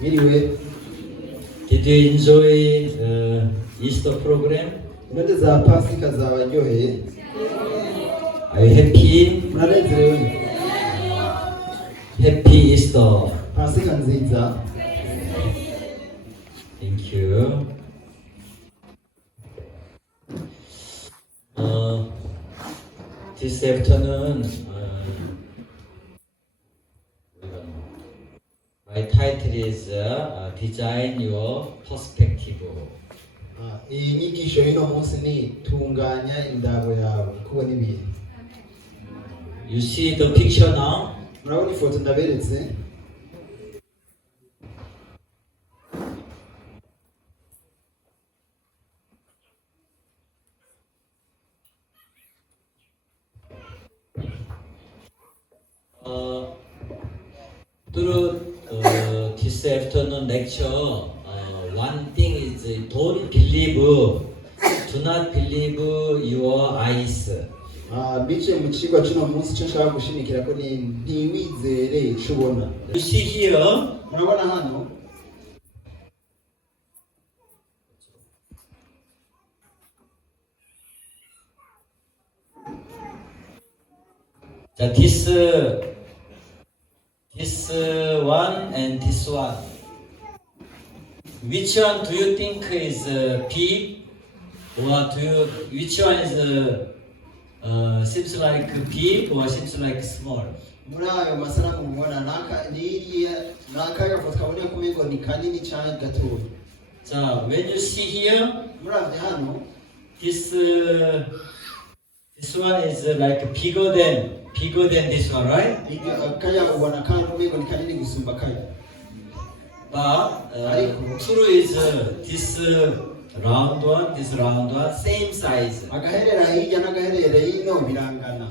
Mwiriwe. Did you enjoy the Easter program? Intore za Pasika zabaryoheye? Are you happy? Muranezerewe? Happy Easter. Pasika nziza. Thank you. This afternoon, my title is Design Your Perspective. Iyi nyigisho y'uno munsi ni tunganya indabo yawe kubona ibintu. You see the picture now? Murabona ifoto ndaberetse? Through this afternoon lecture, one thing is don't believe, do not believe your eyes. Bice mu kigo cy'uno munsi cyo nshaka gushimikira ko ni ntiwizere icyo ubona. You see here, Murabona hano? that this one and this one. Which one do you think is big, or which one is seems like big or seems like small? Muri ayo masanamu mubona naka gafoto kabone kumego ni kanini cyane gatoya. So when you see here, Muravye hano, this one is like bigger than this one, right? kaya ubona kandi kumego ni kanini gusumba kaya. But true is this round one, same size. Agaherera hirya n'agaherera hino birangana.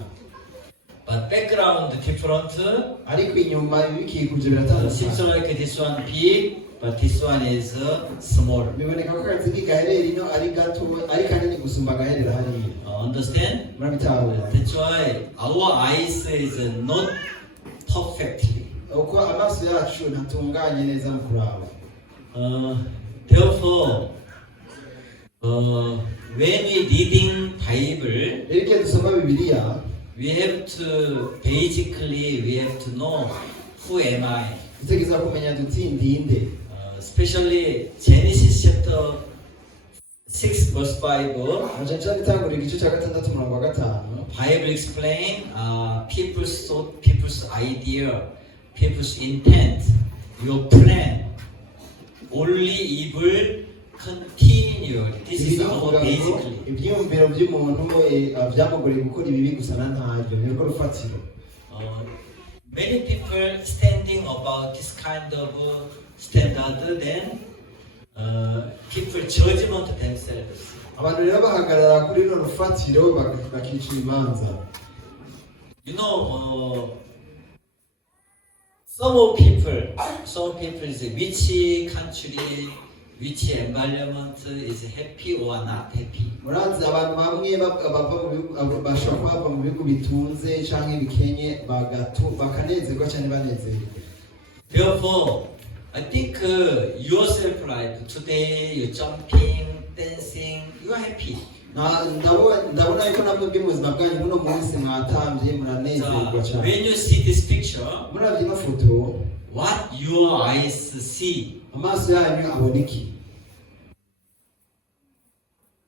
But background different. Ariko inyuma ibikikuje Seems biratandukanye. like this one big, but this one is small. Biboneka ko kazi gaherera ino ari gato ari kanini gusumba agaherera hariya. Understand? Murabitahura. That's why our eyes is not perfectly. Uko amaso yacu ntatunganye neza mu kuraba. Therefore, when we reading Bible, Erike dusoma Bibiliya, we have to know who am I. dutegereza kumenya duti ndinde. Especially Genesis chapter 6 verse 5. Ajaja bitangura igice cya 6:5. Bible explain people's thought, people's idea, people's intent, your plan. Only evil continued. This is our basically. Ibyumviro by'umuntu byamuguriye gukora ibibi gusa ntabyo nirwo rufatiro. Many people standing about this kind of standard, then people judgment themselves. Abantu rero bahagarara kuri runo rufatiro bakica imanza. You know, some people is which country, which environment is happy or not happy. Murazi abantu bamwe bashobora kuba mu bihugu bitunze cyangwa ibikenye bakanezerwa cyane banezerwa. Therefore, I think yourself, right, today you're jumping, dancing, you are happy. Ndabona yuko namwe bw'ubuzima bwanyu buno munsi mwatambye muranezerwa So, cyane. when you see this picture, Muravye ino foto, what your eyes see? amaso yanyu abona iki?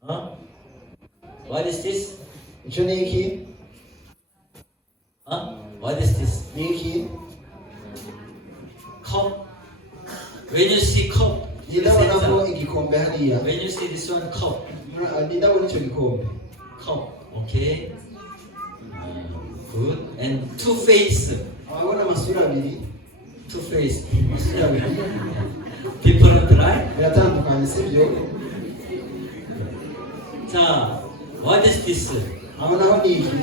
Huh? What is this? Ico ni iki? Huh? What is this? Ni iki? Cup. When you see cup, Ndabona ko igikombe hariya. when you see this one cup, Ndabona ico gikombe. cup, okay? Good. And two face, Ababona amasura abiri. two face. Amasura abiri. Different, right? Biratandukanye sibyo? So, what is this? Aho naho ni iki?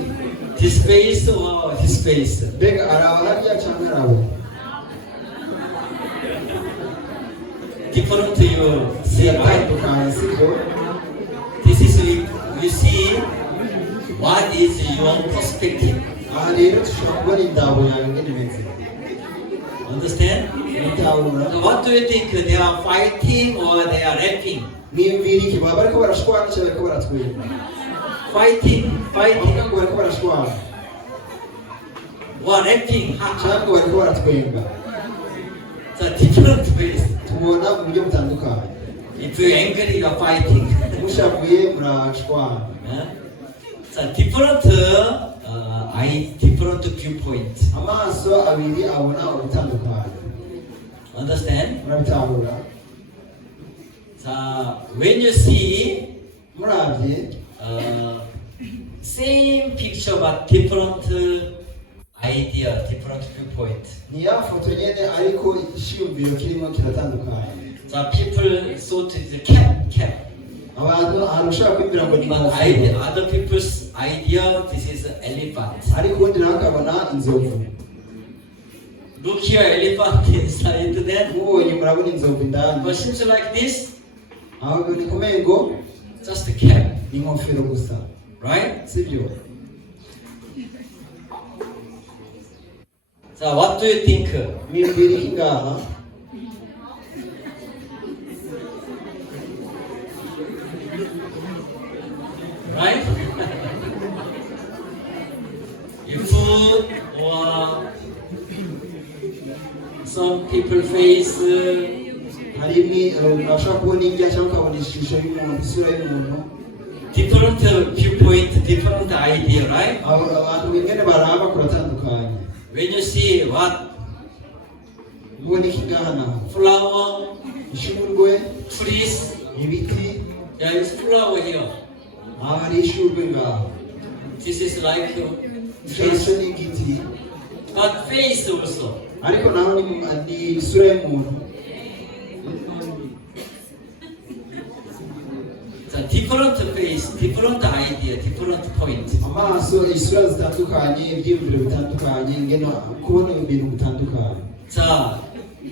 This face or this face? Mbega araba hariya cyangwa araba? Different to you see, right? Biratandukanye sibyo? This is you see what is your perspective. Aha rero dushobora kubona indabo yawe ingene imeze. Understand? bitahura So what do you think? They are fighting or they are rapping? mwiyumvira iki baba bariko barashwana cyangwa bariko baratwenga Fighting, fighting, bavuga ngo bariko barashwana or rapping. cyangwa bariko baratwenga It's a different ways. tubona mu buryo butandukanye If you're angry, you're fighting. mushavuye murashwana It's a different, different viewpoint. amaso abiri abona ubutandukanye Understand? murabitahura So when you see muravye same picture but different idea, different viewpoint. ni ya foto nyene ariko ishiyumviro kirimo kiratandukanye So people thought it's a cap. abantu ahantu ushaka kwibwira ngo ni But ingofero other people's idea, this is an elephant. ariko ubundi nawe akabona inzovu Look here, elephant inside there. mubonye murabona inzovu indani But seems like this, aho ni kumengo just a cap, ni ingofero gusa right? sibyo So what do you think? mwiyumvira iki ngaha Right? If or some people face hari imwe urashobora kubona indya cyangwa ukabona ishusho y'umuntu isura y'umuntu different viewpoint, different idea, right? abantu bingene baraba kuratandukanye When you see what mubona iki ngaha naho flower, ishurwe trees, ibiti there is flower here. aha hari ishurwe ngaho This is like ishusho face, n'igiti but face also. ariko naho ni isura y'umuntu It's a different face, different idea, different point. amaso isura zitandukanye ibyiyumviro bitandukanye ingene kubona ibintu bitandukanye So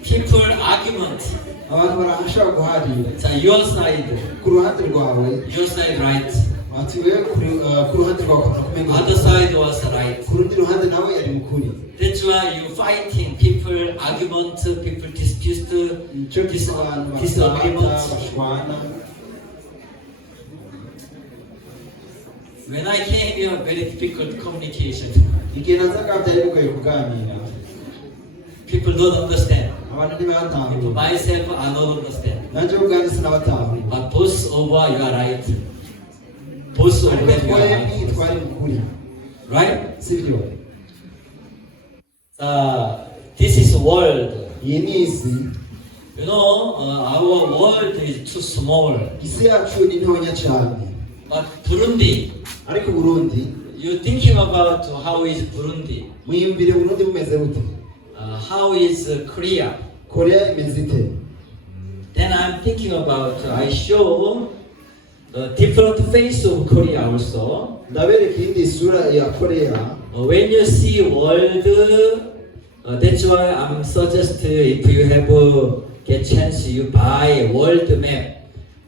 people argument. abantu barashobora guharira So your side, ku ruhande rwawe your side right, ati wewe ku ruhande rwawe ukabona kumenga other side was right. ku rundi ruhande nawe yari mukuri That's why you fighting. People argument, people dispute, nicyo gisa abantu disagreement. basabata bashwana When I came here, very difficult communication. igihe nazaga byari bigoye kuganira People don't understand. abantu People ntibatahura myself, I don't understand. nanjye ubwanjye sinabatahura But both over, you are right. Both of ariko them, you are twembi right. twari mukuri Right? sibyo This is world. iyi ni isi You know, our world is too small. isi yacu ni ntonya cyane But Burundi, ariko Burundi you're thinking about how is Burundi? mwiyumvire Burundi bumeze bute How is Korea? Korea imeze ite Then I'm thinking about, I show the different face of Korea also. ndabereka iyindi sura ya Korea When you see world, that's why I'm suggest if you have get chance, you buy a world map.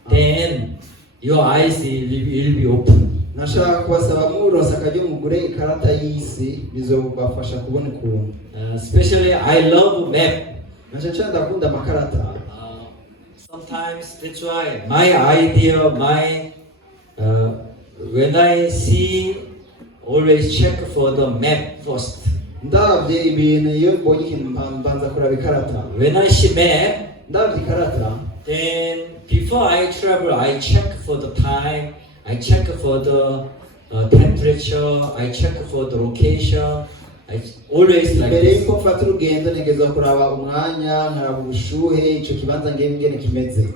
Then your eyes will be open. nashaka kubasaba muronse akajya mugure ikarata y'isi bizobafasha kubona ukuntu Especially I love map. nacaca ndakunda amakarata Sometimes that's why my idea, my when I see, always check for the map first. ndabye ibintu iyo mbonye ikintu mbanza kuraba ikarata When I see map, ndabye ikarata then before I travel, I check for the time, I check for the temperature, I check for the location. I always like mbere this. yuko mfata urugendo ntegeza kuraba umwanya nkaraba ubushuhe icyo kibanza ngene kimeze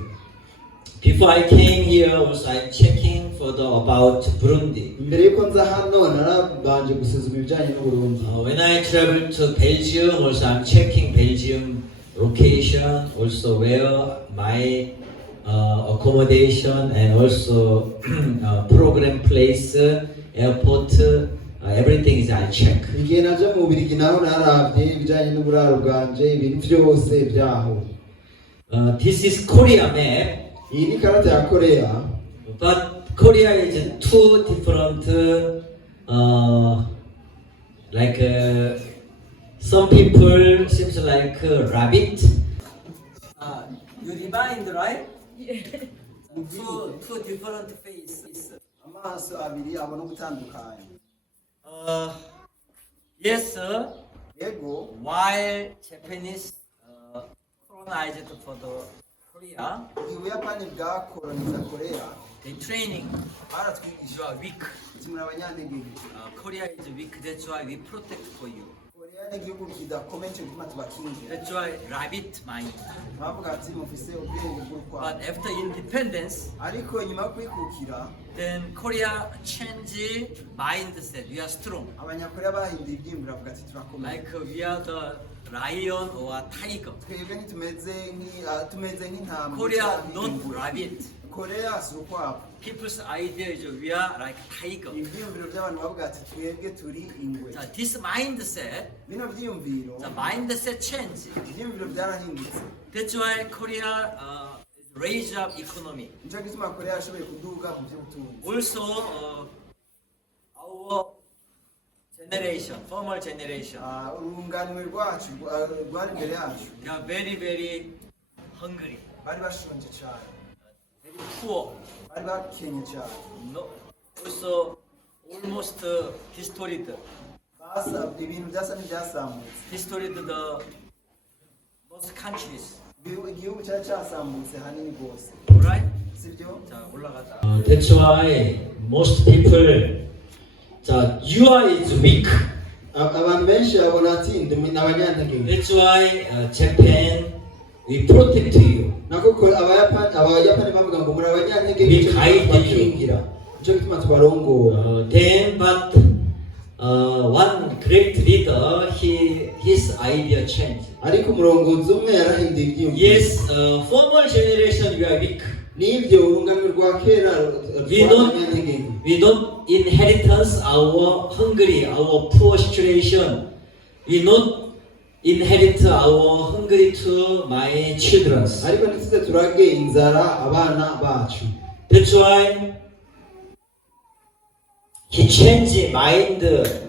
Before I came here, also I'm checking for the about Burundi. mbere yuko nza hano narabanje gusuzuma ibijyanye n'uburundi When I travel to Belgium, also I'm checking Belgium location, also where my accommodation and also program place, airport, everything is I check. igihe naje mu Bubiligi naho narabye ibijyanye n'uburaro bwanje ibintu byose byaho This is Korea map, iyi ni ikarata ya Korea but Korea is two different, like Some people seems like a rabbit. You rewind, right? Two different faces. amaso abiri abona gutandukanye. Yes, sir. Yego, While Japanese colonized for the Korea, Ubuyapani bwakoloniza Korea, they training. You are weak. kimura abanyantege. Korea is weak. That's why we protect for you. Korea ni igihugu kidakomeye cyo gituma tubakingira. That's why rabbit mind. Bavuga ati mufise ubwenge bw'urukwavu. But after independence, Ariko nyuma yo kwikukira, then Korea change mindset. We are strong. abanyakorea bahinduye ibyiyumviro bavuga ati turakomeye. Like we are the lion or tiger. Twebwe tumeze nk'intama. Korea cyangwa not ingwe. rabbit. Korea si urukwavu. People's idea is we are like tiger. Ibyiyumviro by'abantu bavuga ati twebwe turi ingwe. So this mindset, Bino byiyumviro, the mindset change. ibyiyumviro byarahindutse. That's why Korea raise up economy. Nicyo gituma Korea yashoboye kuduga mu by'ubutunzi. Also, our generation, former generation, Urunganwe rwacu rwari imbere yacu they are very, very hungry, bari bashonje cyane, very poor. bari bakenye cyane, No, also almost distorted ibintu byasa n'ibyasambutse. the most countries. Igihugu cyari cyasambutse hanini rwose, Right? sibyo? 자, 올라가자. That's why most people, 자, you are is weak. Abantu benshi babona ati ndi abanyantege. That's why Japan, we protect you. Nako abayapani bavuga ngo muri abanyantege We nicyo guide gituma you. tubakingira, nicyo gituma tubarongora. Then, but one great leader, his idea changed. Ariko umurongozi umwe yarahinduye ibyiyumviro. Yes, former generation we are weak. N'ibyo urunganwe rwa kera rw'abanyantege. We don't inheritance our hungry, our poor situation. We not inherit our hungry to my children. Ariko ntituze turage inzara abana bacu. That's why he changed mind,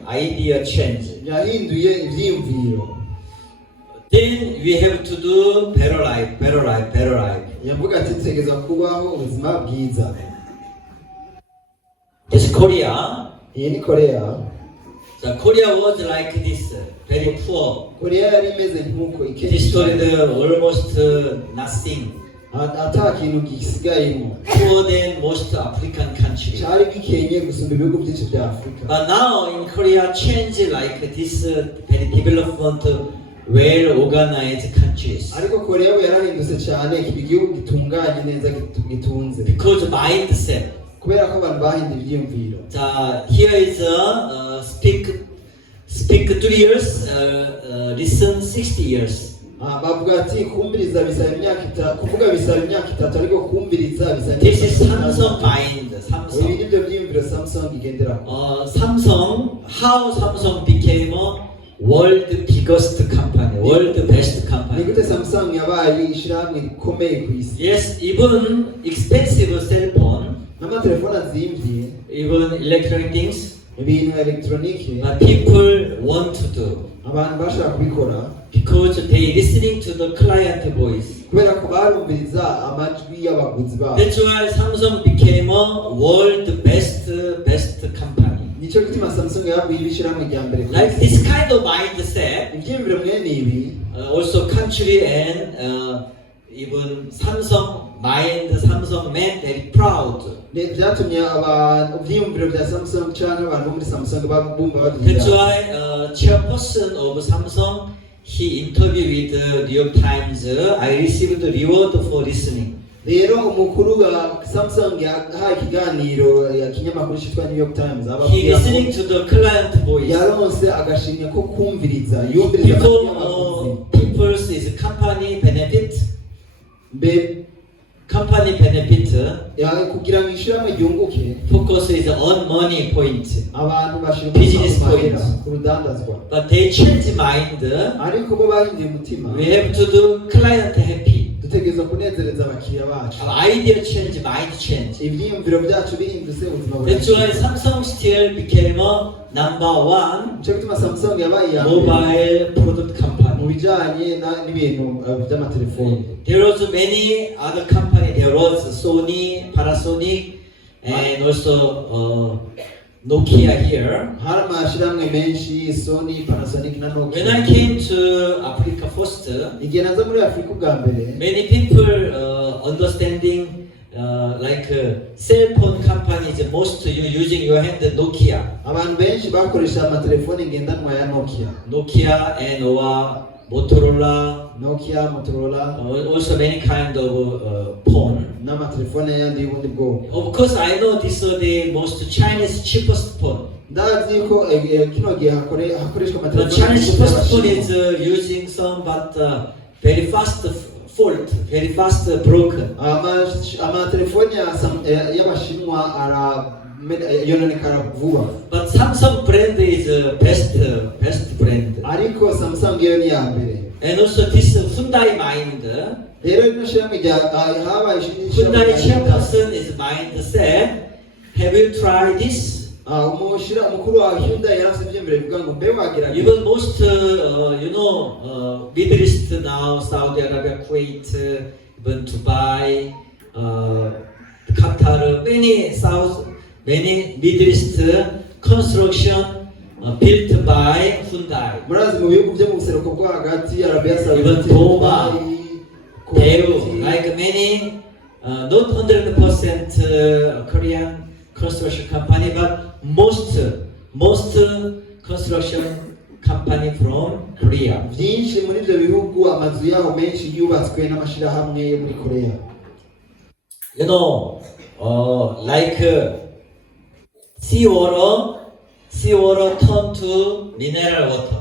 idea change. Yahinduye ibyiyumviro. Then we have to do better life, better life, better life. Yavuga ati tegeza kubaho ubuzima bwiza. This Korea, Iyi ni Korea. the Korea was like this, very poor. Korea yari imeze nk'uko ikenye Destroyed cyane. almost nothing. Ata kintu gisigayemo. Poor than most African countries. Cyari gikenye gusumba ibihugu byinshi bya Afurika. But now in Korea, change like this very development, well-organized countries. Ariko Korea we yarahindutse cyane, iki gihugu gitunganye neza gitunze. Because mindset. Kubera ko abantu bahinduye ibyiyumviro. Here is speak 3 years, listen 60 years. Bavuga ati kumviriza bisaba imyaka itatu, kuvuga bisaba imyaka itatu, ariko kumviriza bisaba This is imyaka itatu. Samsung mind. Ibi Samsung. nibyo byiyumviro Samsung igenderaho. Samsung. How Samsung became a world biggest company, world best Ni company. gute Samsung yabaye ishyirahamwe rikomeye ku isi. Yes, even expensive cell phone, N'amatelefone azimvye, even electronic things, ibintu electronique, but people want to do abantu bashaka kubikora because they listening to the client voice. kubera ko barumviriza amajwi y'abaguzi babo. That's why Samsung became a world best company. Nicyo gituma Samsung yabaye ishyirahamwe rya mbere ku Like isi. this kind of mindset, Ibyiyumviro mwene ibi also country and even Samsung mind, Samsung man very proud. byatumye ibyiyumviro bya Samsung cyangwa abantu bo muri Samsung bumva That's babyina. why chairperson of Samsung, he interviewed with the New York Times. I received the reward for listening. Rero umukuru wa Samsung yahaye ikiganiro kinyamakuru cyitwa New York Times He ababwira listening ko to the client voice. yaronse agashimye ko kumviriza yumviriza amajwi y'abaguzi. People's is company benefit. Mbe Company benefit kugira ngo ishyirahamwe ryunguke focus is on money point. abantu bashira Business amahera point. ku rudandazwa, But they change mind. ariko bo bahinduye umutima. We have to do client happy. Dutegereza kunezereza abakiriya bacu idea change, mind change. ibyiyumviro byacu bihindutse ubuzima That's why bwacu Samsung still became a number one nicyo gituma Samsung yabaye iya mbere mobile product mu company. bijyanye n'ibintu by'amatelefoni. There was many other company. There was Sony, Panasonic, and also Nokia here. hari amashyirahamwe menshi Sony, Panasonic na When I Nokia. came to Africa first, igihe naza muri Afurika ubwa mbere many people understanding like cell phone companies, most you using your hand Nokia, abantu benshi bakoresha amatelefoni ngendanwa ya Nokia and or Motorola, Nokia, Motorola also many kind of phone. n'amatelefone yandi y'ubundi bwoko. Of course, I know this is the most Chinese cheapest phone. ndazi ko kino gihe hakoreshwa The amatelefoni Chinese cheapest phone is y'Abashinwa. using some but very fast fault, very fast broken. amatelefoni y'Abashinwa yononekara vuba But Samsung brand is best brand. ariko Samsung yo ni iya mbere. And also this Hyundai Mind. rero rino shyirahamwe habaye Hyundai chairperson is Mind said, have you tried this? umukuru wa Hyundai yarafite ibyemere bivuga ngo mbe wagerageza. Even most, Middle East now, Saudi Arabia, Kuwait, even Dubai, Qatar, many Middle East construction built by Hyundai. murazi mu bihugu byo mu buseruko bwo hagati Arabia Even Saudite, Doma, Dubai, Daewoo, Kuwait, like many, not 100% Korean construction company, but most construction company from Korea. byinshi muri ibyo bihugu amazu yaho menshi yubatswe n'amashyirahamwe yo muri Korea. You know, like seawater turn to mineral water.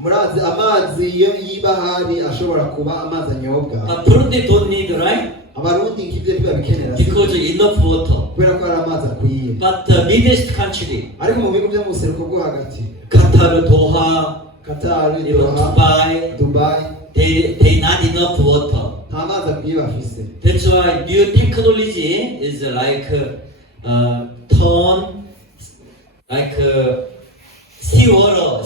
murazi amazi y'ibahari ashobora kuba amazi anyobwa. But Burundi don't need, right? abarundi nk'ibyo bibabikenera Because enough water. kubera ko hari amazi akwiye. But the Middle East country, ariko mu bihugu byo mu buseruko bwo hagati Qatar, Doha, Qatar, even Doha, Dubai, Dubai they not enough water. nta mazi akwiye bafise. That's why new technology is like turn like seawater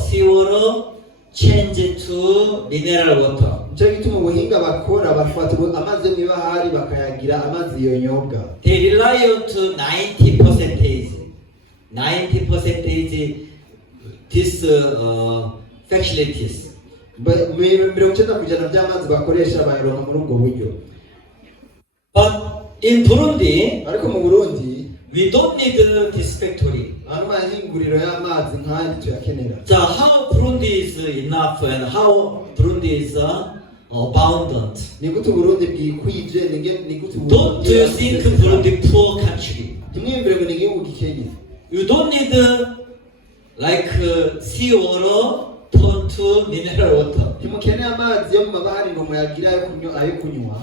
change to mineral water. nicyo gituma ubuhinga bakora bafata amazi yo mu ibahari bakayagira amazi yonyobwa. They rely on to 90%. 90% these facilities. mirongo icyenda ku ijana by'amazi bakoresha bayaronka muri ubwo buryo. But in Burundi, ariko mu Burundi we don't need this factory. hano mahinguriro y'amazi nk'andi tuyakenera. So how Burundi is enough and how Burundi is abundant? ni gute Burundi bwikwije ni gute Don't you think Burundi poor country? ntimwiyumvire ngo ni igihugu gikenye. You don't need like seawater turn to mineral water. ntimukeneye amazi yo mu mabahari ngo muyagire ayo kunywa.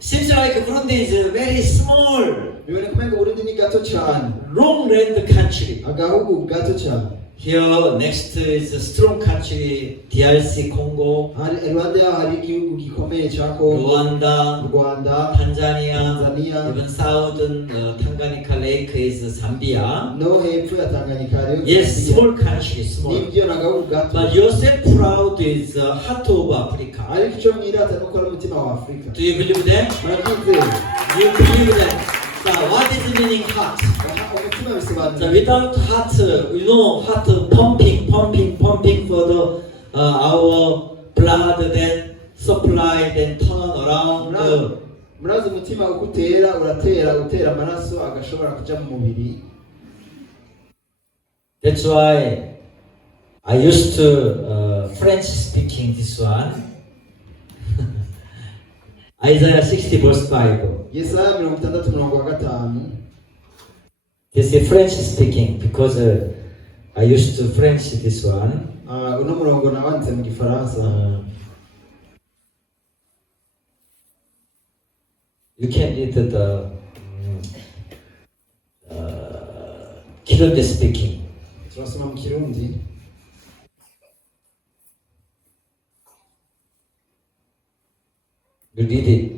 Seems like Burundi is very small, biboneka umengo Burundi ni gato cyane, long land country. agahugu gato cyane. Here next is a strong country, DRC Congo, iruhande yaho hari igihugu gikomeye cya Kongo, Rwanda, Rwanda, Tanzania, Tanzania, even southern Tanganyika Lake is Zambia. no hepfo ya Tanganyika hariyo Yes, small country, small. nibyo ni agahugu gato. But you're so proud is heart of Africa. ariko icyo mwirata ni uko ari umutima wa Afurika. Do you believe that? murabyizera? You believe that? So what is the meaning heart? umutima So bisobanura without heart, heart pumping for the our blood, then supply, then turn around. murazi umutima uko utera amaraso agashobora kuja mu mubiri. That's why I used to French speaking this one. Isaiah 60 verse 5. Yesaya 60:5. This is French speaking because I used to French this one. uno murongo nawanditse mu gifaransa. You can read the Kirundi speaking. turasoma mu Kirundi. You read it.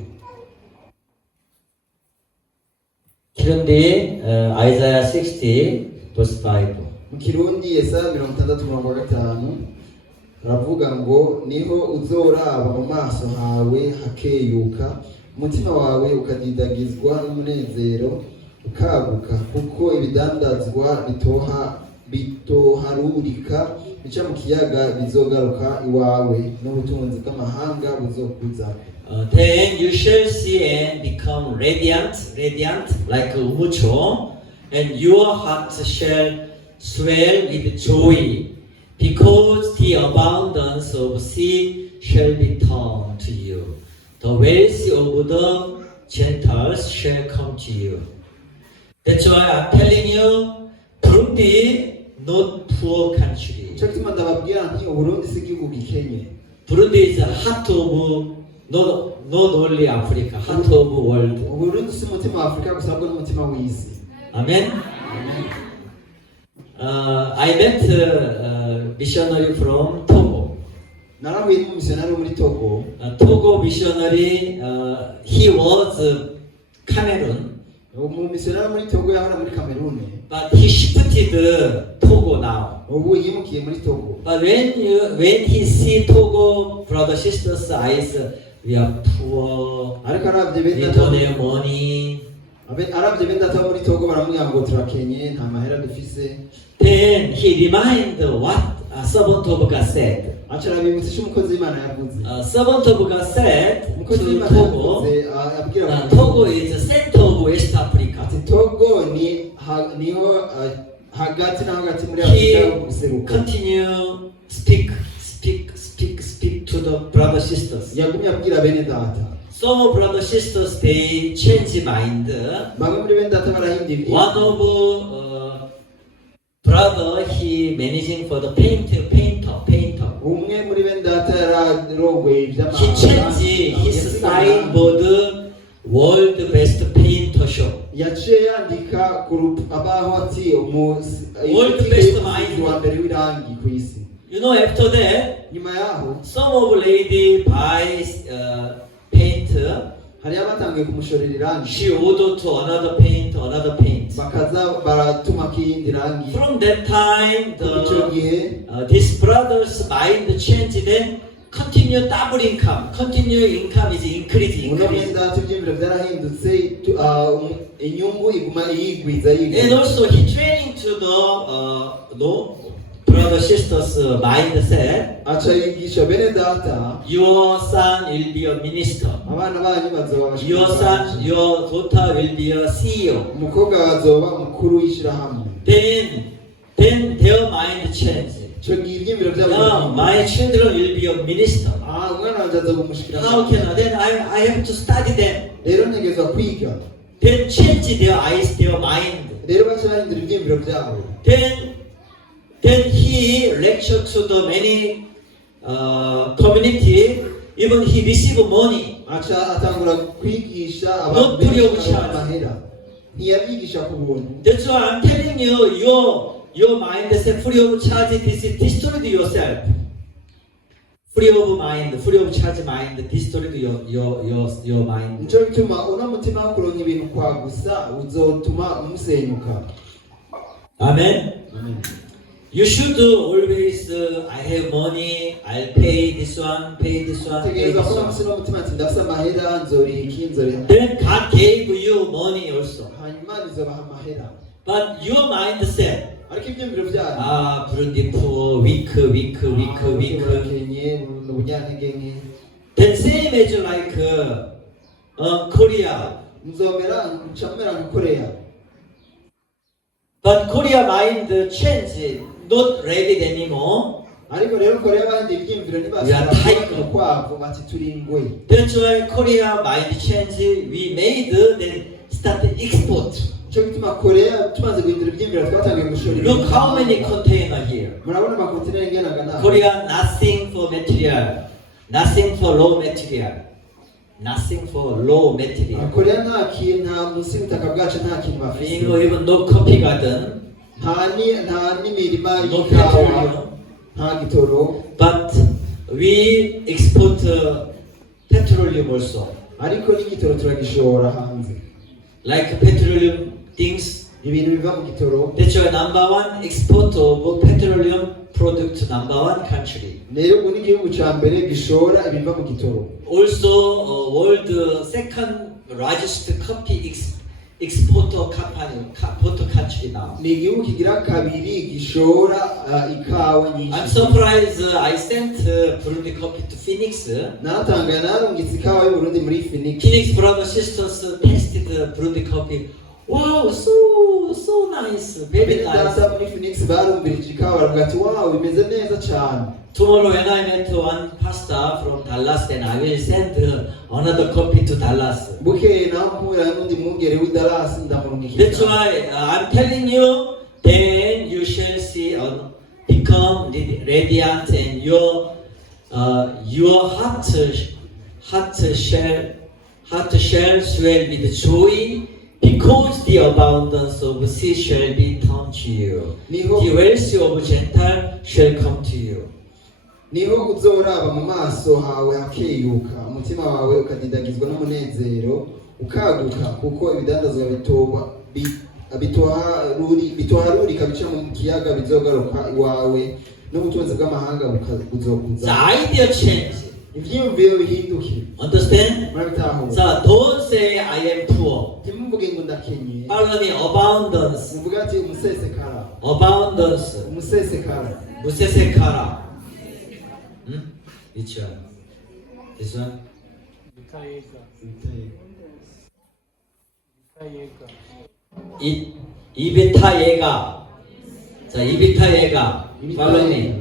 Kirundi, Isaiah 60, verse 5. mu kirundi Yesaya 65:5 aravuga ngo niho uzoraba mu maso hawe hakeyuka umutima wawe ukadidagizwa n'umunezero ukaguka kuko ibidandazwa bitoharurika bica mu kiyaga bizogaruka iwawe n'ubutunzi bw'amahanga buzokuzako. Then you shall see and become radiant like umucho, and your heart shall swell with joy, because the abundance of sea shall be turned to you. The wealth of the Gentiles shall come to you. That's why I'm telling you, Burundi not poor country. icyo gituma ndababwira nti Uburundi si igihugu gikenye. Burundi is a heart of not only Africa, heart of the world. Uburundi si umutima wa Afurika gusa ahubwo n'umutima w'isi. Amen. I met a missionary from Togo. narahuye n'umumisiyonari wo muri Togo. Togo missionary, he was Cameroon, umumisiyonari wo muri Togo yahora muri Cameroon, but he shifted Togo now. ubu yimukiye muri Togo. But when he see Togo brothers sisters eyes, we are poor, ariko arabye bene we data don't have money. arabye bene data muri Togo baramubwira ngo turakenye nta mahera dufise. Then he remind what a servant of God said. aca arabibutsa icyo umukozi w'Imana yavuze. Servant of God said umukozi to w'Imana Togo, yavuze abwira ngo Togo is the center of West Africa. ati Togo niho hagati na hagati muri Afurika He guseruka. continue speak to the brothers sisters. yagumye abwira bene data. Some brothers sisters they change mind. bamwe muri bene data barahindura. One of brother he managing for the painter. umwe muri bene data yararongoye He iby'amahanga. changed his signboard world best painter shop. yaciye yandika ku rubaho ati World best mind. wa mbere w'irangi ku isi. You know, after that, nyuma yaho some of lady buys paint. hari abatangiye kumushorera irangi She ordered to another paint. bakaza baratuma k'iyindi rangi. From that time, icyo gihe these brothers mind change. Then continue double income. Continue income is increasing. uno bene data ibyiyumviro byarahindutse inyungu iguma yigwiza. And also he training to the brother sisters mindset. aca yigisha bene data Your son will be a minister. abana banyu bazoba Your son, your daughter will be a CEO. umukobwa bazoba umukuru w'ishyirahamwe. Then their mind change. icyo gihe ibyiyumviro Now byabo my children will be a minister. umwana wanjye azoba umushikirano. How can I? Then I have to study them. rero ntegerezwa kwiga. Then change their eyes, their mind. rero baca bahindura ibyiyumviro byabo. Then he lectured to the many community. Even he received money. aca atangura kwigisha Not abantu free of benshi charge. amahera. ntiyabigisha ku buntu. That's why I'm telling you, your mind is free of charge. Destroy yourself. Free of mind, free of charge mind. Destroy your mind. nicyo bituma uno mutima wo kuronka ibintu kwa gusa uzotuma umusenyuka. Amen. You should always, I have money, I'll pay this one, pay this one, pay tegereza this kuba one. mufise n'umutima ati ndafise amahera nzoriha iki nzoriha. Then God gave you money also. hanyuma nizobaha amahera. But your mindset, ariko ibyiyumviro byanyu Burundi poor, weak. barakenye ni ubunyantege nke. Then same as like Korea. nzomera ncamera nka Korea. But Korea mind changed, not ready anymore. ariko rero Korea bandi ibyiyumviro We are ntibashobora tiger. kubona kwabo bati turi ingwe. That's why Korea mind changed. We made then start export. icyo gituma Korea tumaze guhindura ibyiyumviro twatangiye gushora Look how many container here. murabona amakontineri inganaga nawe. Korea nothing for material, nothing for raw material, nothing for raw material. Korea nta kintu, nta munsi y'ubutaka bwacu nta kintu bafite. Even no coffee garden, nta n'imirima no y'ikawa, petroleum. nta gitoro. But we export petroleum also. ariko n'igitoro turagishora hanze. Like petroleum things. ibintu biva mu gitoro. That's why number one export of petroleum product number one country. rero ubu ni igihugu ca mbere gishora ibiva mu gitoro. Also world second largest coffee exporter country now. ni igihugu kigira kabiri gishora ikawa I'm nyinshi. surprised. I sent Burundi coffee to Phoenix. natangaye narungitse ikawa y'uburundi muri Phoenix. Phoenix brothers sisters tasted Burundi coffee. Wow, so nice, very nice. data muri Phoenix barumvirije ikawa baravuga ati wow bimeze neza cyane. Tomorrow when I met one pastor from Dallas, then I will send another copy to Dallas. bukeye naho mpura n'undi mwungere w'i Dallas ndamurungikira. That's why I'm telling you, then you shall see become radiant and your heart shall swell with joy, because the abundance of sea shall be turned to you. The wealth of Gentile shall come to you. niho uzoraba mu maso hawe hakeyuka, umutima wawe ukadidagizwa n'umunezero ukaguka, kuko ibidandazwa bitoharurika bica mu kiyaga bizogaruka iwawe, n'ubutunzi bw'amahanga buzokuza. The idea change. ivyiyumviro bihinduke. Understand? murabitahura. So don't say I am poor. ntimuvuge ngo ndakenye. Follow me, abundance. muvuge ati umusesekara. Abundance. umusesekara. 무세세카라. Which one? This one? 이비타예가. 자, 이비타예가. Follow me.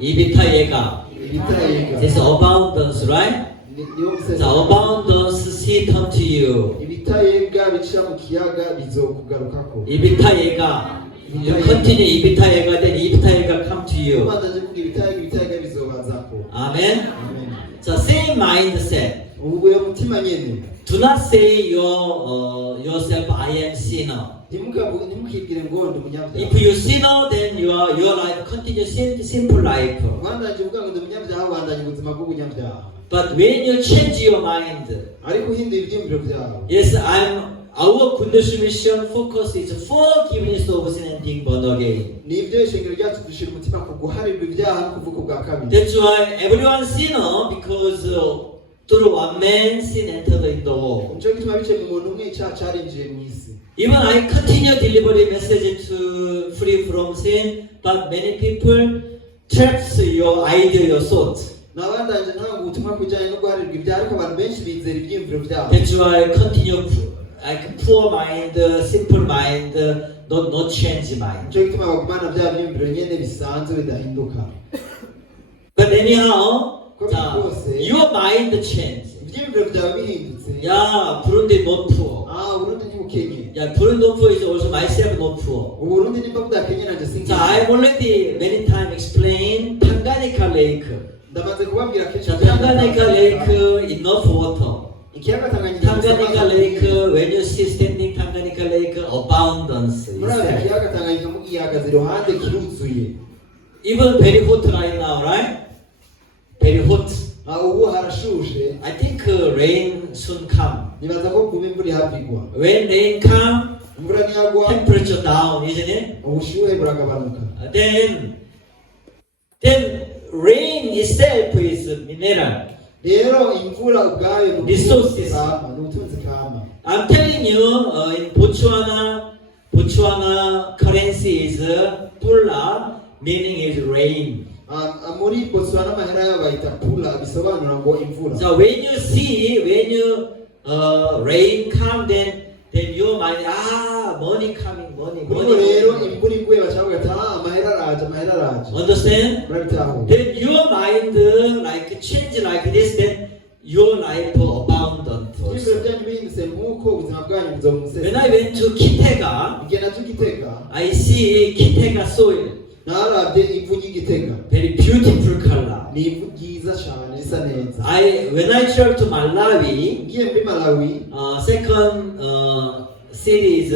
이비타예가. ibitayega. This is abundance, right? niho The umusesekara. abundance sea come to you. ibitayega bica mu kiyaga bizokugarukako. 이비타예가. You continue 이비타예가, then 이비타예가 come to you. ubanza kuvuga ibitayega bizobazako. Amen. amen. So same mindset. ubu uyo mutima nyene. Do not say yourself I am sinner. ntimukibwire ngo ndi umunyabyaha. If you sinner, then your life continue simple life. wandanje uvuga ngo ndi umunyabyaha wandanye ubuzima bw'ubunyabyaha. But when you change your mind, ariko uhindura ibyiyumviro byawe. yes, our condition mission focus is forgiveness of sin and being born again. nibyo ishengero ryacu dushira umutima ku guharirwa ibyaha no kuvuka ubwa kabiri. That's why everyone sinner, because through one man sin entered in the world. nico gituma bice mu muntu umwe icyaha carinjiye mu isi. Even I continue delivering message to free from sin, but many people traps your idea, your thoughts. nabandanje ntabwo ubutumwa kujyanye no guharirwa ibyaha, ariko abantu benshi bizera ibyiyumviro byabo. That's why I continue like poor mind, simple mind, not change mind. nico gituma bagumana bya byiyumviro nyene bisanzwe bidahinduka. But anyhow, your mind change. ibyiyumviro byawe bihindutse. Yeah, Burundi not poor. Uburundi ntibukenye. Yeah, Burundi not poor is also myself not poor. uburundi nimba budakenye nanje So sinkenye. I've already many times explained Tanganyika Lake. ndamaze kubabwira kenshi. So Tanganyika Lake, enough water. ikiyaga Tanganyika. Tanganyika Lake, when you see standing Tanganyika Lake, abundance is muri aka there. kiyaga Tanganyika mugihagaze iruhande kiruzuye. Even very hot right now, right? Very hot. ubu harashushe. I think rain soon come. nibaza ko kuba imvura ihavigwa. When rain come, imvura niyagwa temperature down, isn't it? ubushyuhe buragabanuka. Then rain itself is mineral. rero imvura ubwayo ni Resources. ubutunzi kama. I'm telling you, in Botswana currency is pula, meaning is rain. muri Botswana amahera yabo bayita pula, bisobanura ngo imvura. So when you rain come, then your mind, money coming, money. Kuko rero imvura iguye bacavuga ati amahera araje. Understand? murabitaho. Then your mind like change like this, then your life abundant. ibyiyumviro byanyu bihindutse nk'uko ubuzima bwanyu buzomusesa. When I went to Kitega, igihe naje Gitega I see Kitega soil, narabye ivu ry'Igitega. very beautiful color. ni ivu ryiza cyane risa neza. When I traveled to Malawi, ngiye muri Malawi, second city is,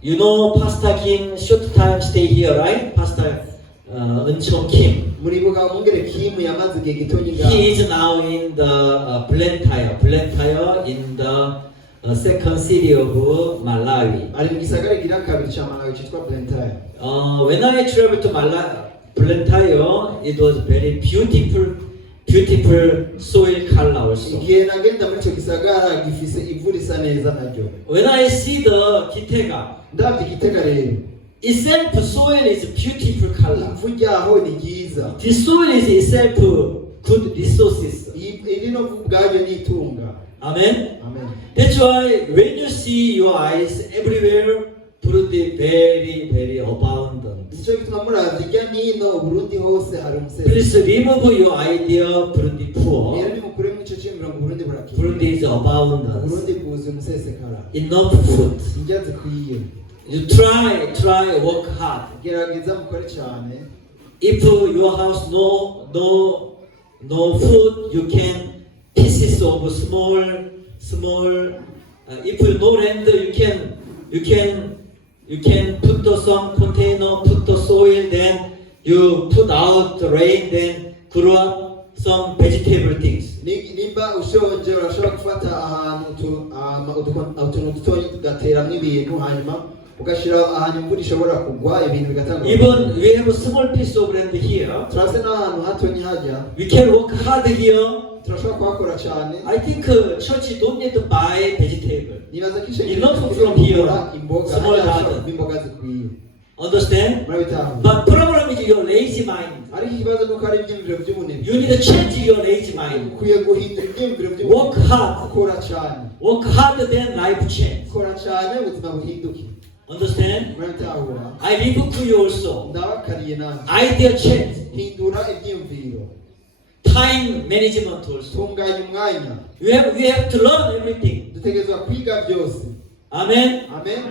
you know, Pastor Kim short time stay here, right? Pastor Eunchong Kim. muribuka umwungere Kim yamaze igihe gito ngaho. He is now in the Blantyre in the second city of Malawi. ari mu gisagara gira kabiri ca Malawi citwa Blantyre. When I traveled to Blantyre, it was very beautiful soil color also. igihe nagenda muri ico gisagara gifise ivu risa neza naryo. When I see the Gitega, ndavye Gitega rero itself soil is beautiful color. ivu ryaho ni ryiza, The soil is itself good resources. irino vu bwaryo n'itunga. Amen. Amen. That's why when you see your eyes everywhere, fruit very abundant. nico gituma muravye irya nino Uburundi hose hari umusezi. Please remove your idea, Burundi poor. rero nimukure mu ico ciyumviro ngo Uburundi burakeye. Burundi is abundance. Uburundi bwuzuye umusesekara, Enough food. indya zikwiye. You try, work hard. gerageza mukore cyane. If your house no food, you can pieces of small. If you no land, you can put some container, put the soil, then you put out the rain, then grow up some vegetable things. nimba ushonje urashobora gufata ahantu utuntu dutoya ugateramwo ibintu hanyuma ugashira ahantu imvura ishobora kugwa ibintu bigatanga. Even we have a small piece of land here. turafise n'ahantu hatonyi hajya, We can work hard here. turashobora kuhakora cyane. I think church don't need to buy vegetable. nibaza ko ishenga Enough from here. imboga Small hashobora garden. kuba imboga zikwiye. Understand? murabitahura. But problem is your lazy mind. ariko ikibazo nuko ari ibyiyumviro by'ubunebwe. You need to change your lazy mind. ukwiye guhindura ibyiyumviro Work hard. kora cyane. Work harder than life change. kora cyane ubuzima buhinduke. Understand? murabitahura. I leave to you also. ndabakariye nanjye. Idea change. hindura ibyiyumviro. Time management also. tunganya umwanya. We have to learn everything. dutegerezwa kwiga byose. Amen. amen.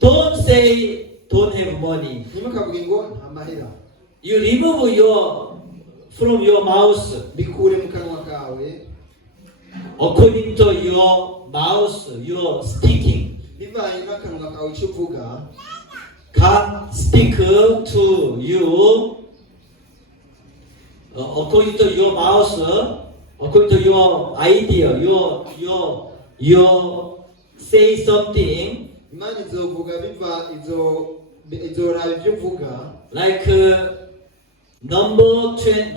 Don't say don't have money. ntimukavuge ngo nta mahera. You remove from your mouth bikure mu kanwa kawe according to your mouth, your speaking. bivanye n'akanwa kawe icyo uvuga. God speak to you according to your mouth, according to your idea, your say something imana izovuga biva izoraba ibyo uvuga. like number 14,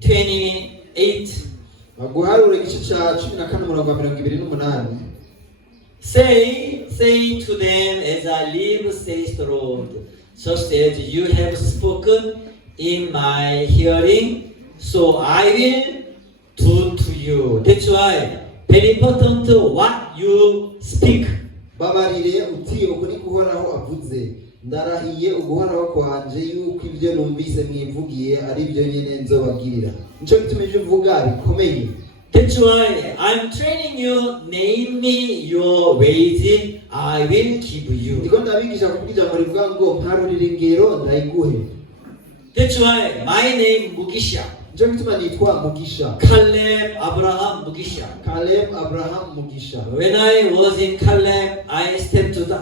28. guharura igice cya 14:28. Say to them, as I live, says the Lord, just as you have spoken in my hearing, so I will do to you. That's why very important what you speak. babarire uti uko ni guhoraho avuze, ndarahiye uguhoraho kwanje yuko ibyo numvise mwivugiye ari byo nyine nzobagirira. Nico gituma ibyo uvuga bikomeye. That's why I'm training you, name me your ways, I will give you. ndiko ndabigisha kuvuga ijambo rivuga ngo mparurira ingero ndayiguhe. That's why my name Mugisha. nico gituma nitwa Mugisha. Caleb Abraham Mugisha. Caleb Abraham Mugisha. When I was in Caleb, I stepped to the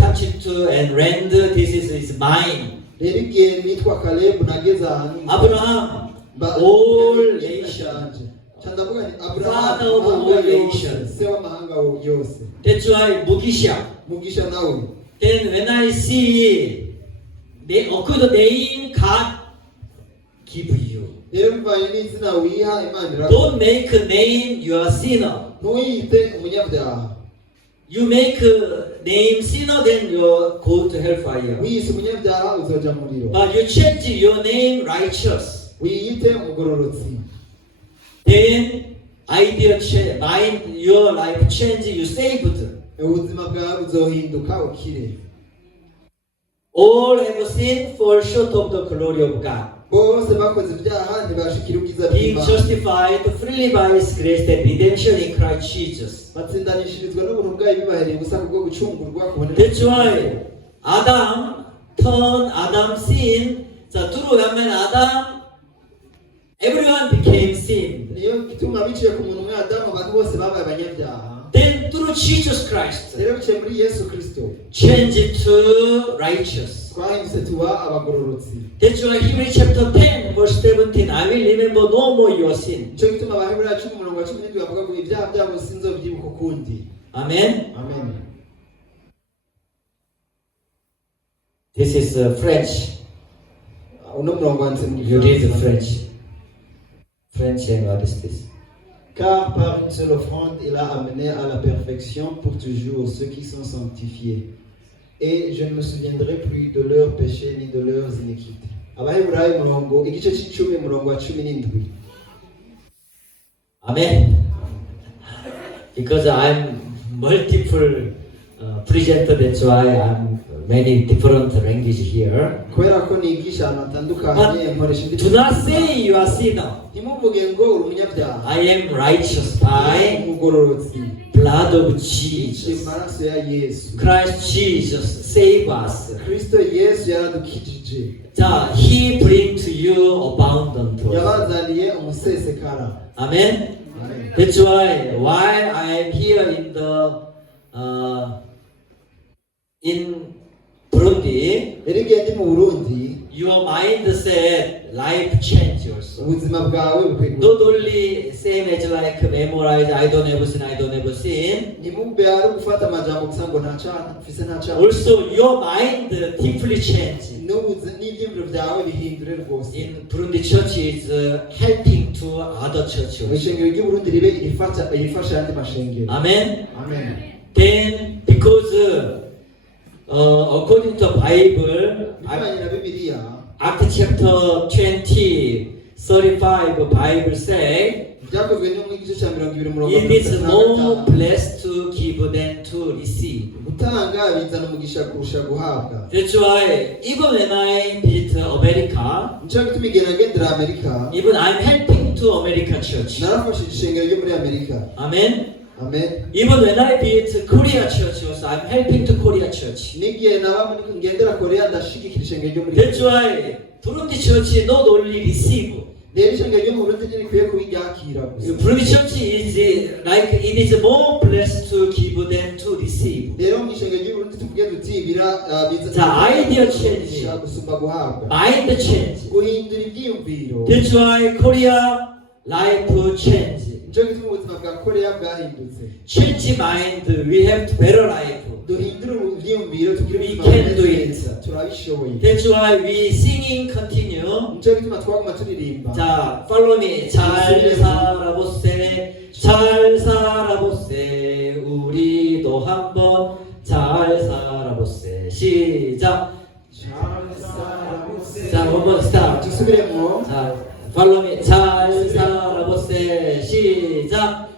country to and rent. This is mine. rero igihe nitwa Caleb nageze ahantu Abraham, all nations. Chandavuga ni Father Abraham, of all amahanga yose, nations. se w'amahanga yose. That's why Mugisha. Mugisha nawe. Then when I see they occur the name God give you. rero bivanye n'izina wiha Imana iraguha. Don't make a name your sinner. ntuyite umunyabyaha. You make a name sinner, then you go to hellfire. wiyise umunyabyaha uzoja mu muriro. But you change your name righteous. wiyite umugororotsi. Then idea change, mind, your life change, you saved. ubuzima bwawe buzohinduka ukire. All have sinned, fall short of the glory of God. bose bakoze ibyaha ntibashikira ubwiza Being bw'Imana. justified freely by His grace and redemption in Christ Jesus. batsindanishirizwa n'ubuntu bwayo bibahereye ubusa kubwo gucungurwa kuboneka. That's why Adam sin. So through Adam, everyone became sin. niyo gituma biciye ku muntu umwe Adamu abantu bose babaye abanyabyaha. Then through Jesus Christ, rero biciye muri Yesu Kristo change it to righteous. twahindutse tuba abagororotsi. That's why Hebrews chapter 10 verse 17, I will remember no more your your sin. nico gituma abaheburayo 10:17 bavuga ngo ibyaha byabo sinzobyibuka ukundi. Amen. Amen. This is French. Uno murongo wanditse mu You read the Gifaransa. French. French and what is this? Car par une seule offrande, il a amené à la perfection pour toujours ceux qui sont sanctifiés. Et je ne me souviendrai plus de leurs péchés ni de leurs iniquités. Abaheburayo murongo igice c'icumi murongo wa 17. Amen. Because I'm multiple presenter, that's why I'm many different language here. Kubera ko nigisha ahantu hatandukanye nkoresha Do not say you are sinner. ntimuvuge ngo uri umunyabyaha. I am righteous by umugororotsi blood of Jesus. amaraso ya Yesu. Christ Jesus save us. Kristo Yesu yaradukijije. 자, He bring to you abundant. yabazaniye umusesekara. Amen. Amen. That's why while I am here in the in Burundi, Erige ndi mu Burundi, your mindset life change also. ubuzima bwawe bukwiye Not only same as like memorize I don't have sin, I don't have sin. ntibumve ari gufata amajambo gusa ngo nta cyaha mfise nta cyaha. Also your mind deeply change. n'ibyiyumviro byawe bihindure rwose. In Burundi church is helping to other church also. ishengero ry'uburundi ribe irifasha ayandi mashengero. Amen. Amen. Then because according to Bible, bituranye na bibiliya, Acts chapter 20:35 Bible say byakozwe no mu gice cya 20 murongo it is more 35. blessed to give than to receive. gutanga bizana umugisha kurusha guhabwa. That's why even when I visit America, nico gituma igihe nagendera Amerika, even I'm helping to American church. narafashije ishengero ryo muri Amerika. Amen. Amen. Even when I visit Korea church also, I'm helping to Korea church. n'igihe naba muri ngendera Korea ndashigikira ishengero ryo muri That's why Burundi church not only receive. rero ishengero ryo mu Burundi rikwiye kubiryakira gusa. Burundi church is like it is more blessed to give than to receive. rero mu ishengero ryo mu Burundi tuvuge duti The idea change. gusumba guhabwa. Mind change. guhindura ibyiyumviro. That's why Korea life change. nico gituma ubuzima bwa Korea bwahindutse. Change mind, we have to better life. duhindure ibyiyumviro tugire We ubuzima can bumeze do it. neza. turabishoboye. That's why we singing continue. nico gituma twaguma turirimba. 자, follow me. 잘 살아보세, 잘 살아보세. 우리도 한번 잘 살아보세. 시작. 자, 한번 start. dusubiremo. 자, follow me. 잘 살아보세. 시작.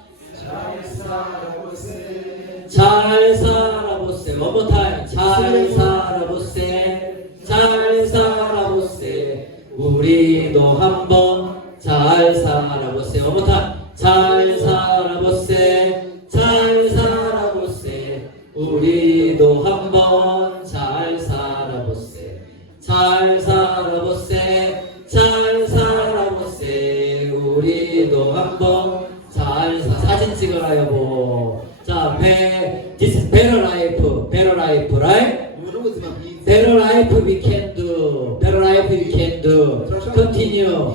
잘 살아보세. One more time. 잘 살아보세. 잘 살아보세. 우리도 한번 잘 살아보세. One more time. 잘 살아보세. 잘 살아보세. 우리도 한번 잘 살아보세. 잘 살아보세. 잘 살아보세. 우리도 한번 사진 찍어라 여보. 자, this is better life, right? ubu ni ubuzima bwiza. Better life we can do. Better life we can do. Continue.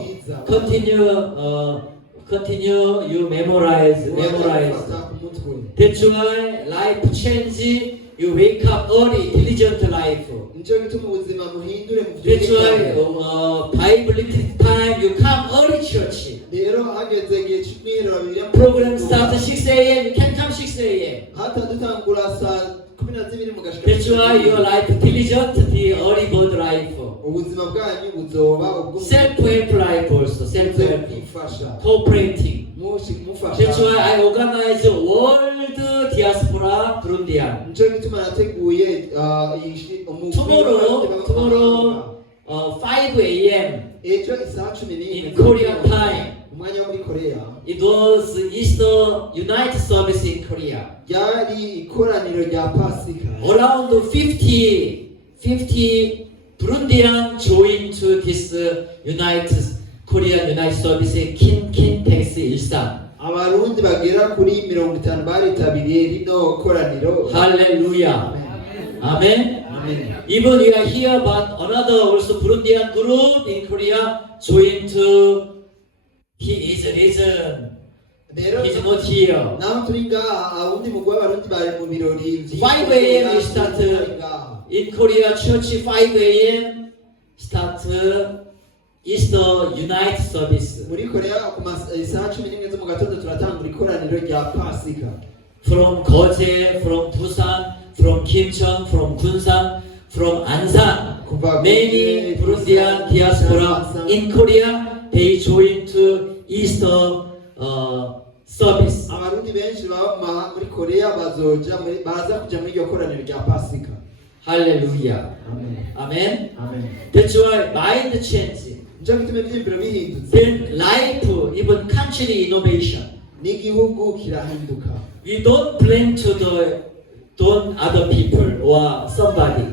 You memorize. Fata ku mutwe. That's why life change. You wake up early, diligent life. nico gituma ubuzima buhindure mu That's by'ubuzima. why Bible little time you come early church. rero hageze igihe cy'umwiherero bibiliya Program start 6 a.m. You can come 6 a.m. hata dutangura saa 12 mugashika. That's why your life diligent, the early bird life. ubuzima bwanyu buzoba Self-help life also. Self-help. kwifasha. Cooperating. mufasha. That's why I organize World Diaspora Burundian. nico gituma nateguye Tomorrow 5 a.m. ejo isaha 11 in Korean time. umwanya wo muri Korea. It was Easter United Service in Korea. ryari ikoraniro rya Pasika. Around 50 Burundian joined to this Korean United Service in Kintex Ilsan. abarundi bagera kuri 50 baritabiriye rino koraniro. Hallelujah. Amen. Amen. Even we are here, but another also Burundian group in Korea joined to He is risen. rero He's not here. naho turi ngaha undi mugwi w'abarundi bari mu birori 5 a.m. we start in Korea church 5 a.m. start Easter Unite service muri korea ku isaha 11 zo mu gatondo turatangura ikoraniro rya pasika from Koje, from Busan, from Kimcheon, from Gunsan, from Ansan. Many Burundian diaspora in Korea they join to Easter service. abarundi benshi baba muri korea baza kuja muri iryo koraniro rya pasika. Hallelujah. Amen. Amen. Amen. That's why mind change. Nico gituma ivyiyumviro bihindutse. Then life, even country innovation. n'igihugu kirahinduka. We don't blame to other people or somebody.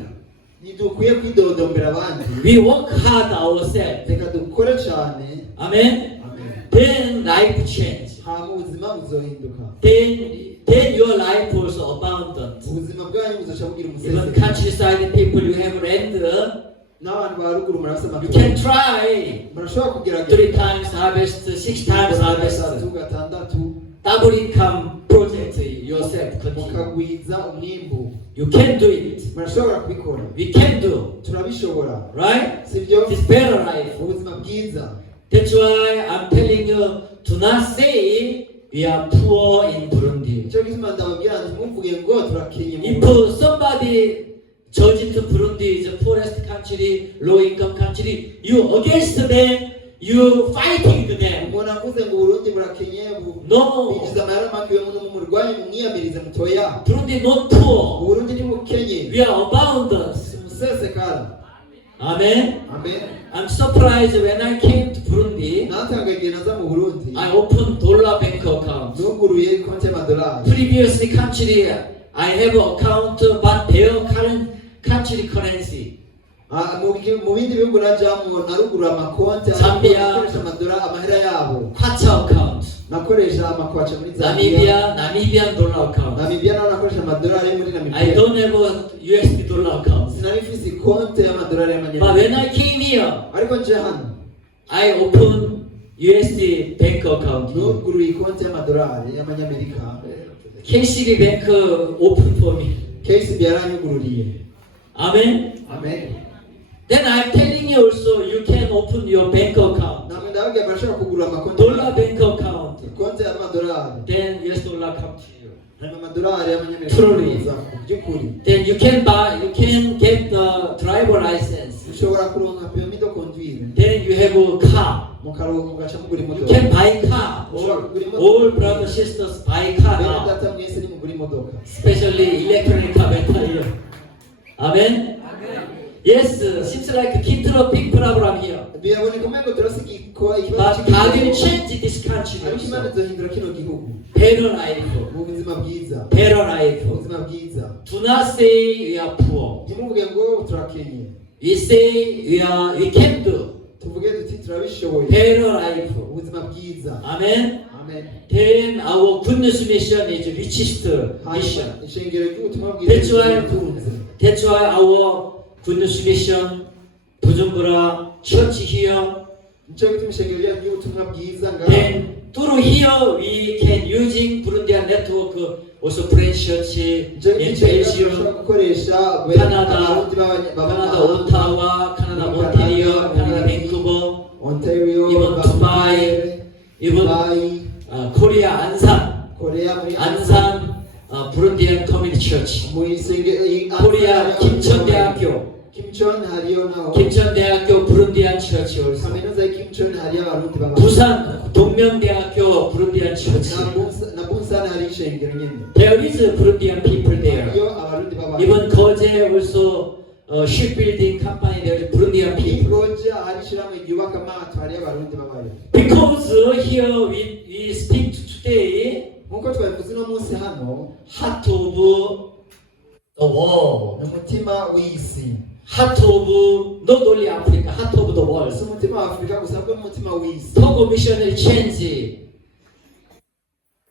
ntidukwiye kwidodombera abandi. We work hard ourselves. reka dukore cyane. Amen. Then life change. hama ubuzima buzohinduka. Then your life was abundant. ubuzima bwanyu buzoca bugira Even umusezero. countryside people you have land, n'abantu ba ruguru murasema you can try murashobora kugerageza 3 times harvest, 6 times harvest. gatandatu Double income project yourself. Continue. mukagwiza umwimbu. You can do it. murashobora kubikora. We can do. turabishobora. Right? sibyo? It's better life. ubuzima bwiza. That's why I'm telling you, do not say we are poor in Burundi. icyo gituma ndababwira nti mumvuge ngo turakenye mu If somebody judging to Burundi is a poorest country, low income country, you against them, you fighting them. umuntu avuze ngo Burundi burakenye No. bigize amayara makiwe mu murwanyi mumwiyamirize mutoya. Burundi not poor. Burundi ni bukenye. We are abundant. simusesekara. Amen. Amen. I'm surprised when I came to Burundi, natangaye igihe naza mu Burundi. I opened dollar bank account. nuguruye konti y'amadolari. Previously country, I have an account, but their current country currency. mu bindi bihugu najyamo narugura amakonti Zambia. nakoresha amahera yabo. Kwacha account. nakoresha amakwaca muri Zambia. Namibian dollar account. Namibia naho nakoresha amadolari yo muri I Namibia. don't have a USD dollar account. sinari mfise konti y'amadolari But y'amanyamerika. when I came here, ariko nje hano I opened USD bank account. nuguruye konti y'amadolari y'amanyamerika. KCB bank opened for me. KCB yaranyugururiye. Amen. Amen. Then I'm telling you also, you can open your bank account. namwe ndababwira barashobora kugura amakonti. Dollar bank account. konti y'amadolari. Then US dollar come to you. hanyuma amadolari y'amanyamerika. Truly. kuza ku by'ukuri. Then you can get the driver license. ushobora kuronka permis de conduire. Then you have a car. mugaca mugura You imodoka. can buy car. All brothers sisters buy car bene now. data mwese ni mugura imodoka. Especially electronic car battery. Amen. Yes, seems like Kitro big problem here. biraboneka umengo turasiga ikibazo But God will change this country ariko Imana also. izohindura kino gihugu. Better life. mu buzima bwiza. Better life. mu buzima bwiza. Do not say we are poor. ntimuvuge ngo turakenye. We say we can do. tuvuge duti turabishoboye. Better life. ubuzima bwiza. Amen. Amen. Then our good news mission is richest mission. hanyuma ishengero ry'ubutumwa bwiza That's why, ritunze. that's why our good news mission, Bujumbura church here. nicyo gituma ishengero ryacu ry'ubutumwa bwiza ngaha. Then through here we can using Burundian network, also French church nicyo in gituma Belgium, dushobora gukoresha Canada, abarundi Canada, Ottawa, Canada, Ontario, Canada, Vancouver, Ontario, even Dubai, even Dubai, Korea, Ansan, Korea muri Ansan Burundian Community Church, mu isengero Korea 김천대학교, 김천 hariyo naho 김천대학교 Burundian Church also, kaminuza y'Kimchon hariyo abarundi baba. 부산 동명대학교 Burundian Church. na Bunsan hari ishengero nyene. There is Burundian people there. hariyo abarundi baba. Even Koje also shipbuilding company there is Burundian people. Igoja hari ishyirahamwe ryubaka amato hariyo abarundi babayo. Because here we speak today nkuko twabivuze uno munsi hano heart of the world, umutima w'isi. heart of not only Africa, heart of the world. si umutima wa Afurika gusa ahubwo n'umutima w'isi. Togo missionary change.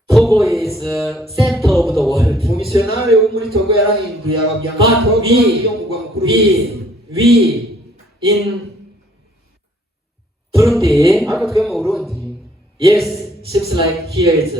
Togo is center of the world. umumisiyonari wo muri Togo yarahinduye ababwira ngo But Togo niyo mugwa mukuru w'isi. we in Burundi, ariko twe mu Burundi Yes, seems like here is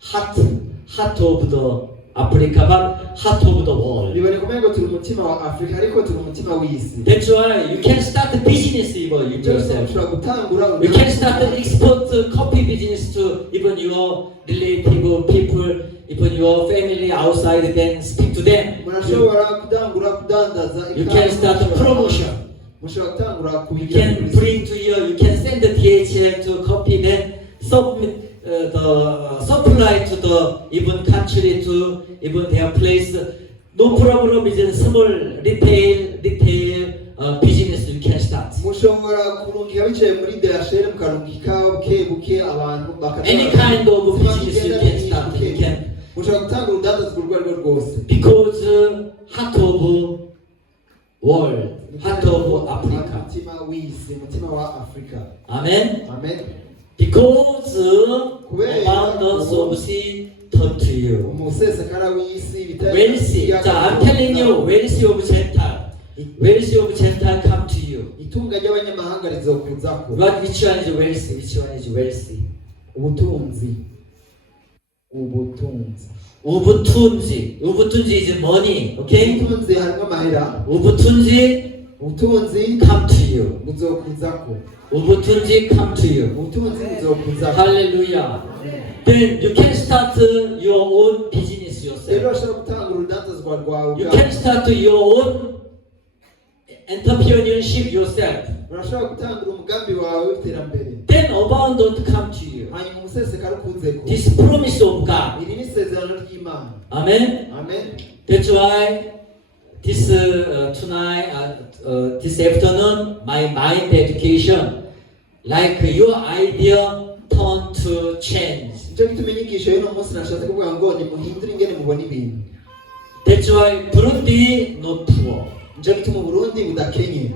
heart of the Africa, but heart of the world. biboneka umengo turi umutima wa Afrika ariko turi umutima w'isi. That's why you can start a business even yourself. ushobora gutangura You can start an export coffee business to even your relative people, even your family outside, then speak to them. murashobora kutangura kudandaza You can start a promotion. mushobora gutangura You kubijya can bring to you can send the DHL to copy, then submit the supply to the even country to even their place. No problem is a small retail business you can start. mushobora kurungika bicaye muri DHL mukarungika buke buke abantu Any kind of business you can start. You can mushobora gutanga urudandaza urwo ari rwo rwose because heart of world, heart of Africa. umutima w'isi umutima wa Afrika. Amen. Amen. Because abundance of sea turn to you. umusesekara w'isi bitari Wealthy. I'm telling you, wealthy of Gentile. Wealthy of Gentile come to you. itunga ry'abanyamahanga rizokuzako. But which one is wealthy? Which one is wealthy? ubutunzi Ubutunzi is money. Okay? ubutunzi harimo amahera. ubutunzi ubutunzi come to you. buzokuzako. ubutunzi come to you. ubutunzi buzokuzako. Hallelujah. Then you can start your own business rero yourself. urashobora gutanga urudandazwa rwawe You ubwawe. can start your own entrepreneurship yourself. urashobora gutanga umugambi wawe w'iterambere. Then abundance come to you. hanyuma umusesekara ukuzeko. This promise of God. iri ni isezerano ry'Imana. Amen. Amen. That's why this tonight, this afternoon, my mind education, like your idea, turn to change. nicyo gituma inyigisho y'uno munsi nashatse kuvuga ngo nimuhindure ingene mubona ibintu. That's why Burundi not poor. nicyo gituma Burundi budakenye.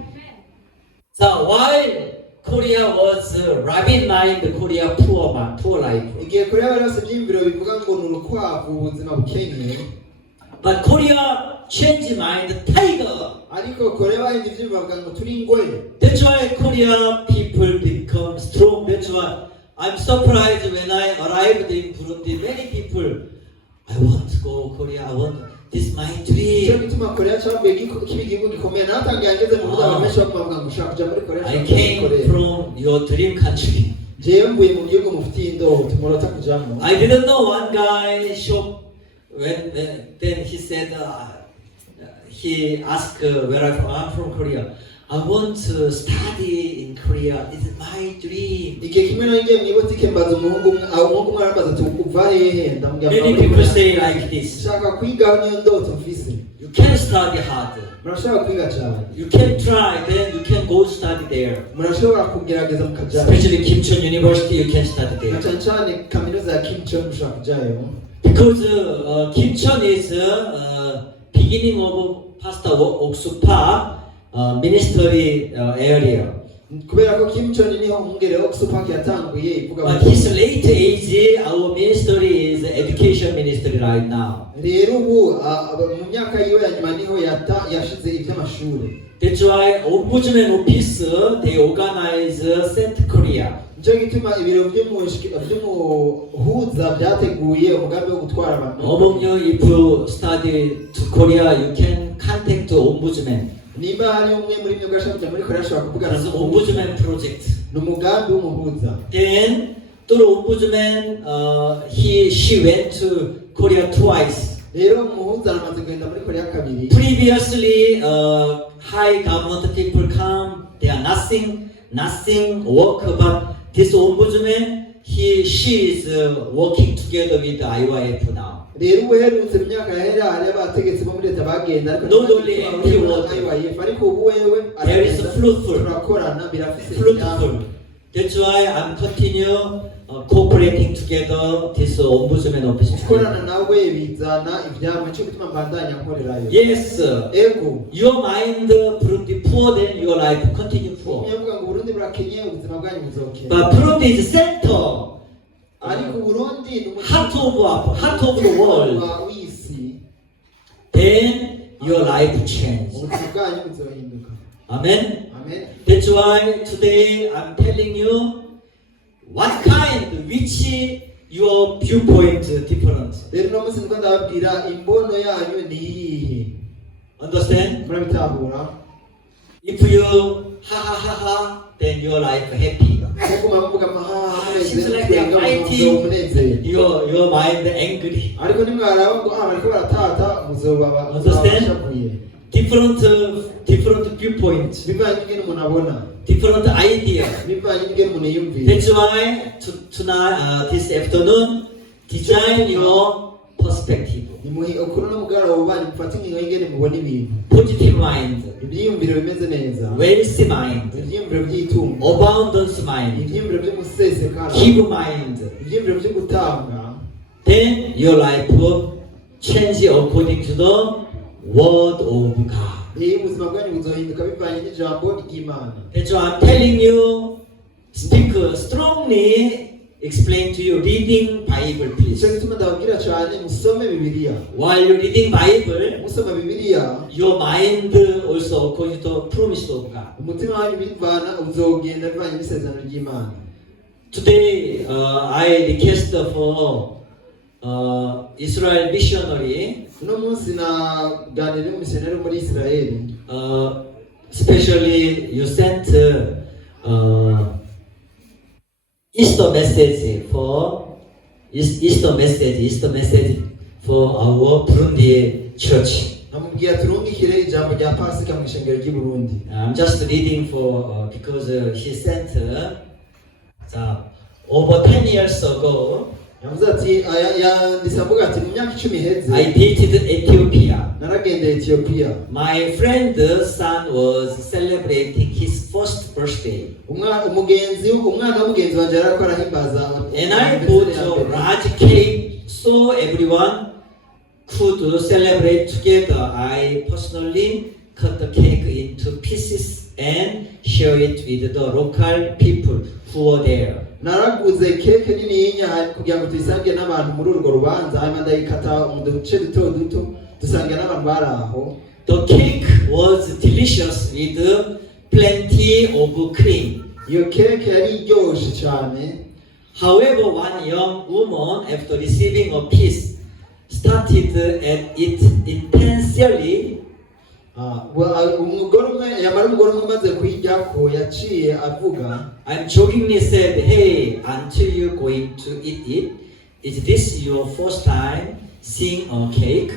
So while Korea was rabid mind, Korea poor life. igihe Korea bari bafite ibyiyumviro bivuga ngo ni urukwavu ubuzima bukenye, But Korea changed mind, tiger. ariko Korea bahindura ibyiyumviro bavuga ngo turi ingwe. That's why Korea people become strong. That's why I'm surprised when I arrived in Burundi. Many people, I want to go Korea. I want this is my nicyo dream. gituma Korea cyavuye kiba igihugu gikomeye. natangiye ngeze mu Burundi abantu benshi bavuga ngo ushaka kujya muri Korea. I came from your dream country. jewe mvuye mu gihugu mufitiye indoto murota kujamo. I didn't know one guy shop when then he said he asked where I'm from Korea. I want to study in Korea. It's my dream. igihe kimwe nagiye mu ibotike mbaza umuhungu umwe arambaza ati uva hehe ndamubwira ngo Many people say like this. shaka kwigaho niyo ndoto mfise. You can study hard. murashobora kwiga cyane. You can try, then you can go study there. murashobora kugerageza mukajyayo. Especially Kim Chon University, you can study na there. cyane cyane kaminuza ya Kim Chon mushobora kujyayo. Because Kim Chon is beginning of Pastor Oksupa ministry area. kubera ko Kim Chon niho umwungere wo Oxford yatanguye ivuga But his late age, our ministry is education ministry right now. rero ubu mu myaka yiwe ya nyuma niho yashize iby'amashuri. That's why Ombudsman Office, they organize St. Korea. nicyo gituma ibiro by'umuhuza byateguye umugambi wo gutwara abantu. Among you, if you study to Korea, you can contact the Ombudsman. niba hari umwe muri mwe ugashaka kujya muri Korea ashobora kuvugana It's an n'umuhuza. Ombudsman project. ni umugambi w'umuhuza. Then, through Ombudsman, she went to Korea twice. rero umuhuza aramaze kugenda muri Korea kabiri. Previously, high government people come, they are nothing work, but this Ombudsman, she is working together with the IYF now. rero ubu uherutse mu myaka yahera hari abategetsi bo muri leta bagenda ariko Not only MP work. ariko ubu wewe There is a fruitful. turakorana birafise Fruitful. That's why I'm continue cooperating together this Ombudsman office. gukorana nawe bizana ibyama cyo gutuma mbandanya nkorerayo. Yes, sir. ego Your mind Burundi poor, then your life continue poor. uvuga ngo Burundi burakenye ubuzima bwanyu buzokena. But Burundi is the center, ariko Burundi ni heart of the world. w'isi. Then your life change. ubuzima bwanyu buzohinduka. Amen. amen. That's why today I'm telling you, what kind, which your viewpoint different. rero uno munsi niko ndababwira imbono yanyu ni iyihe. Understand? murabitahura? If you ha ha ha ha, then your life happy. nk'uko bavuga amahaha Seems munezero like they are twenga muzo fighting. umunezero, Your mind angry. ariko nimwaraba ngo bariko baratata muzoba Understand? mushavuye. Different viewpoints, bivanye n'ingene umuntu abona, different idea. bivanye n'ingene umuntu yiyumvira. That's why tonight, this afternoon, design your perspective. nimuhe ukuri n'umugoroba nimufate ingingo y'ingene mubona ibintu. Positive mind, ibyiyumviro bimeze neza, wealthy mind, ibyiyumviro by'itungo, abundance mind, ibyiyumviro by'umusesekara, give mind. ibyiyumviro byo gutanga. Then your life will change according to the word of God. ubuzima bwanyu buzohinduka bivanye n'ijambo ry'Imana. That's why I'm telling you, speak strongly, explain to you, reading Bible please. nicyo gituma ndababwira cyane musome bibiliya. While you're reading Bible, musoma bibiliya, your mind also according to the promise of God. umutima wanyu bivana uzogenda bivanye n'isezerano ry'Imana. Today, I request for Israel missionary, uno munsi naganiriye n'umumisiyoneri muri Isirayeli. especially you sent Easter message for our Burundi church. amubwira turungikire ijambo rya pasika mu ishengero ry'i Burundi. I'm just reading for because he sent over 10 years ago. yavuze ati yanditse avuga ati mu myaka 10 iheze I visited Ethiopia. naragendeye Ethiopia. My friend's son was celebrating his first birthday, umwana w'umugenzi wanjye yari ariko arahimbaza and I bought a large cake so everyone could celebrate together. I personally cut the cake into pieces and share it with the local people who were there. naraguze keke nini y'inyanya kugira ngo tuyisange n'abantu muri urwo rubanza, hanyuma ndayikata mu duce duto duto dusangira n'abantu bari aho. The cake was delicious with plenty of cream. iyo keke yari iryoshe cyane. However, one young woman, after receiving a piece, started at it intensely. umugore umwe umaze kuyijyako yaciye avuga, I jokingly said, "Hey, until you're going to eat it, is this your first time seeing a cake?"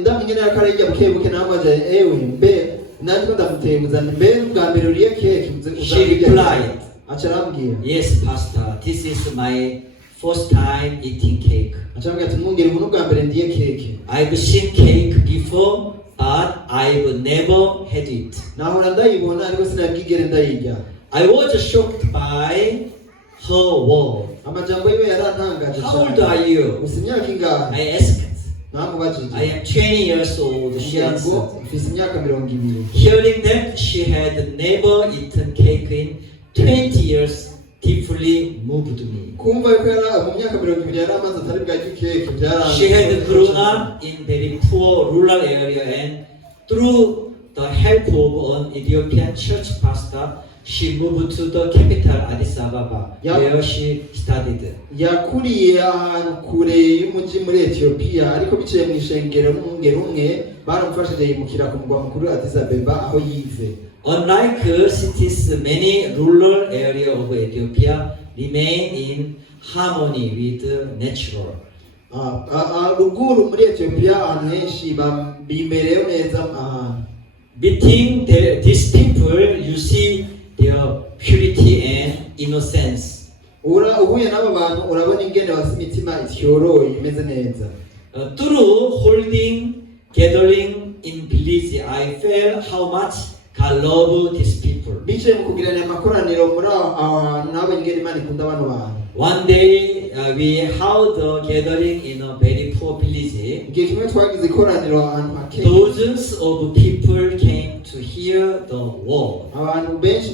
ndamingene yakarejya bukebuke namaje ewe mbe nandiko ndamuteguza mbe bwa mbere uriye keke She replied, acharambwira, "Yes, Pastor, this is my first time eating cake. acharambwira ati mwongere umuntu bwa mbere ndiye keke, I've seen cake before, but I've never had it." nahora ndayibona ariko sinabwigere ndayirya. I was shocked by her word. amajambo yiwe yarantangaje How old are you? gusa imyaka ingahe? I asked. namubajije, I am 20 years old, she ngira ngo answered. mfise imyaka 20. Hearing that she had never eaten cake in 20 years deeply moved me. kumva yuko mu myaka 20 yari amaze atari bwajye keke byaranze. She had grown up in very poor rural area, and through the help of an Ethiopian church pastor, she moved to the capital Addis Ababa, Yeah. where she studied. yakuriye ahantu kure y'umujyi muri Ethiopia, ariko biciye mu ishengero n'umwungere umwe baramufashije yimukira ku mugwa mukuru Addis Ababa aho yize. Unlike cities, many rural areas of Ethiopia remain in harmony with natural. ruguru muri Ethiopia ahantu henshi bimerewe neza ahantu. Meeting these people, you see their purity and innocence. uhuye n'abo bantu urabona ingene bafite imitima ityoroye imeze neza. Through holding gathering in village, I felt how much God loved these people. biciye mu kugirana amakoraniro muri aho hantu nabo ingene Imana ikunda bano bantu. One day we held a gathering in a very poor village. igihe kimwe twagize ikoraniro ahantu hake. Dozens of people came to hear the word. abantu benshi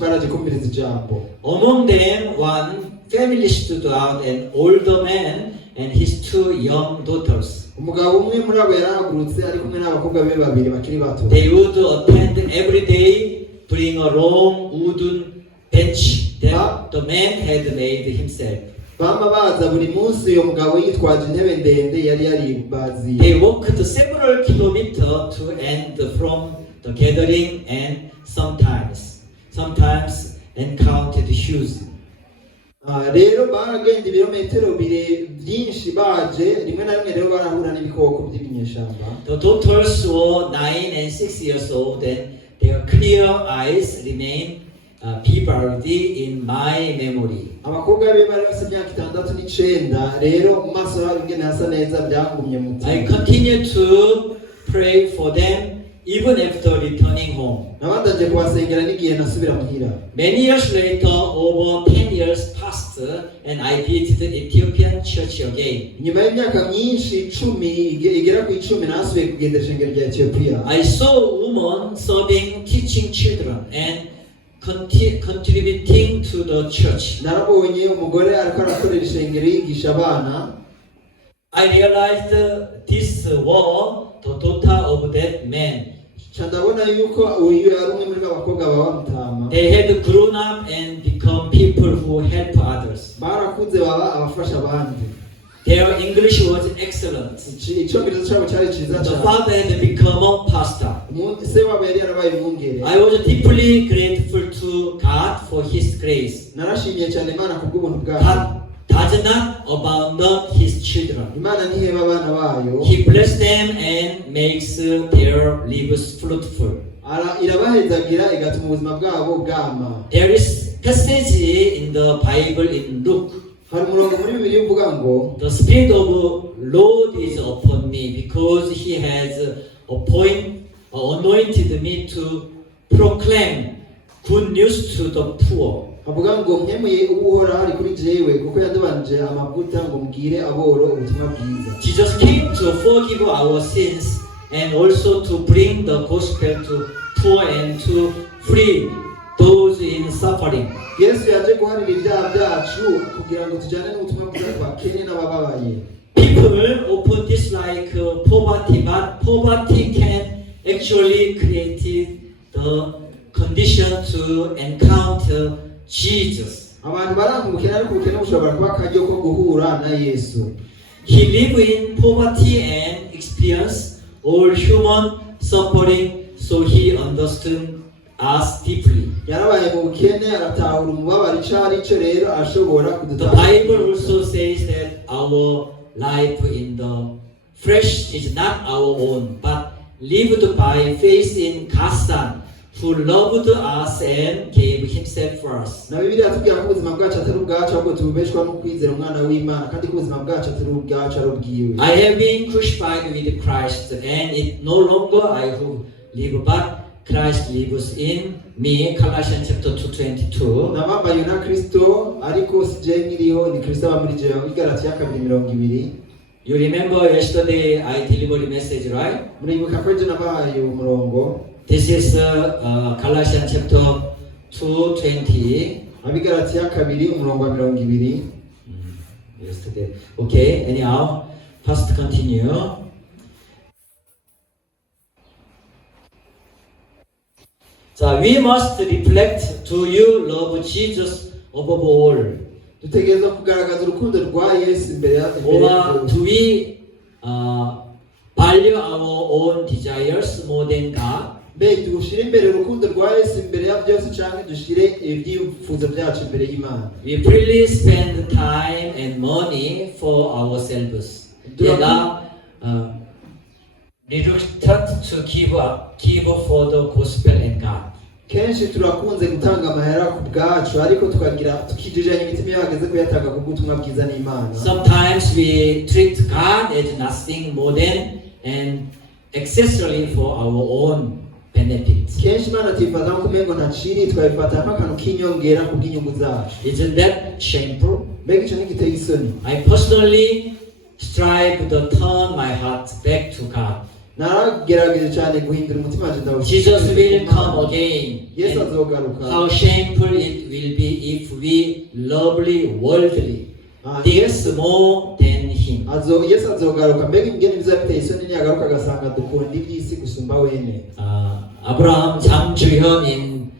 baraje kumviriza ijambo. Among them, one family stood out, an older man and his two young daughters. umugabo umwe muri abo yarahagurutse ari kumwe n'abakobwa be babiri bakiri bato. They would attend every day, bring a long wooden bench that the man had made himself. bama baza buri munsi uyo mugabo yitwaje intebe ndende yari yaribaziye. They walked several kilometers to and from the gathering and sometimes encountered shoes. Rero baragenda ibirometero byinshi baje, rimwe na rimwe rero barahura n'ibikoko by'ibinyeshamba. The daughters were 9 and 6 years old, and their clear eyes remain vivid in my memory. Abakobwa be bari bafite imyaka 6 n'9, rero mu maso yabo ingene hasa neza byagumye mu mutima. I continue to pray for them even after returning home. Nabandaje kubasengera n'igihe nasubira muhira. Many years later, over 10 years passed, and I visited Ethiopian church again. Nyuma y'imyaka myinshi 10 igera ku 10 nasubiye kugenda ishengero rya Ethiopia. I saw a woman serving, teaching children, and contributing to the church. Narabonye umugore ariko arakorera ishengero yigisha abana. I realized this was the daughter of that man. Chandabona yuko uyu ari umwe muri abakobwa baba mutama. They had grown up and become people who help others. Barakuze baba abafasha abandi. Their English was excellent. Icyongereza cyabo cyari cyiza The cyane. father had become a pastor. Se wabo yari yarabaye umwungere. I was deeply grateful to God for His grace. Narashimiye cyane Imana kubw'ubuntu bwayo. God does not abandon His children. Imana ntiheba abana bayo. He blesses them and makes their lives fruitful. Irabahezagira igatuma ubuzima bwabo bwama. There is passage in the Bible in Luke. Hari umurongo muri Bibiliya uvuga ngo The Spirit of Lord is upon me because He has anointed me to proclaim good news to the poor. avuga ngo nkemeye ubuhora hari kuri jewe kuko yadubanije amavuta ngo mbwire aboro ubutumwa bwiza. Jesus came to forgive our sins and also to bring the gospel to poor and to free those in suffering. Yesu yaje guhanira ibyaha byacu kugira ngo tujyane n'ubutumwa bwiza twakene n'abababaye. People often dislike poverty, but poverty can actually create the condition to encounter Jesus. Abantu baranga ubukene ariko ubukene bushobora kuba akaryo ko guhura na Yesu. He lived in poverty and experienced all human suffering, so he understood us deeply. Yarabaye mu bukene aratahura umubabaro icyo rero ashobora The kudutahura. Bible also says that our life in the flesh is not our own, but lived by faith in God's Son, who loved us and gave Himself for us. Na Bibiliya yatubwira ko ubuzima bwacu atari ubwacu ahubwo tububeshwa no kwizera umwana w'Imana kandi ko ubuzima bwacu atari ubwacu ari ubwiwe. I have been crucified with Christ, and it no longer I who live, but Christ lives in me. Colossians chapter 2:22. Nabambaye na Kristo ariko sije nkiriho ni Kristo aba muri jewe. Igalatiya 2:20. You remember yesterday I delivered a message, right? Muribuka ko je nabaye umurongo. This is Colossians chapter 2:20. Abigalatiya 2:20. Yesterday. Okay, anyhow, first continue. So we must reflect, do you love Jesus above all? Dutegereza kugaragaza urukundo rwa Yesu imbere Or do we value our own desires more than God? Mbe dushire imbere urukundo rwa Yesu imbere ya byose cyangwa dushire ibyifuzo byacu imbere y'Imana. We freely spend time and money for ourselves. We are reluctant to give for the gospel and God. Kenshi turakunze gutanga amahera ku bwacu ariko tukijijanya imitima yahageze kuyatanga ku butumwa bwiza n'Imana. Sometimes we treat God as nothing more than an accessory for our own benefit. Kenshi Imana tuyifata nk'umengo ntaciri twayifata nk'akantu k'inyongera ku bw'inyungu zacu. Isn't that shameful? Mbega icyo ntigiteye isoni. I personally strive to turn my heart back to God. Naragerageje cyane guhindura umutima wanjye ndawushaka. Jesus will come again. Yesu azogaruka. How shameful it will be if we lovely worldly things more than Him. Yesu azogaruka mbega ingene bizaba biteye isoni niyagaruka agasanga dukunda iby'isi gusumba wene. Abraham Jang Ju-hyun in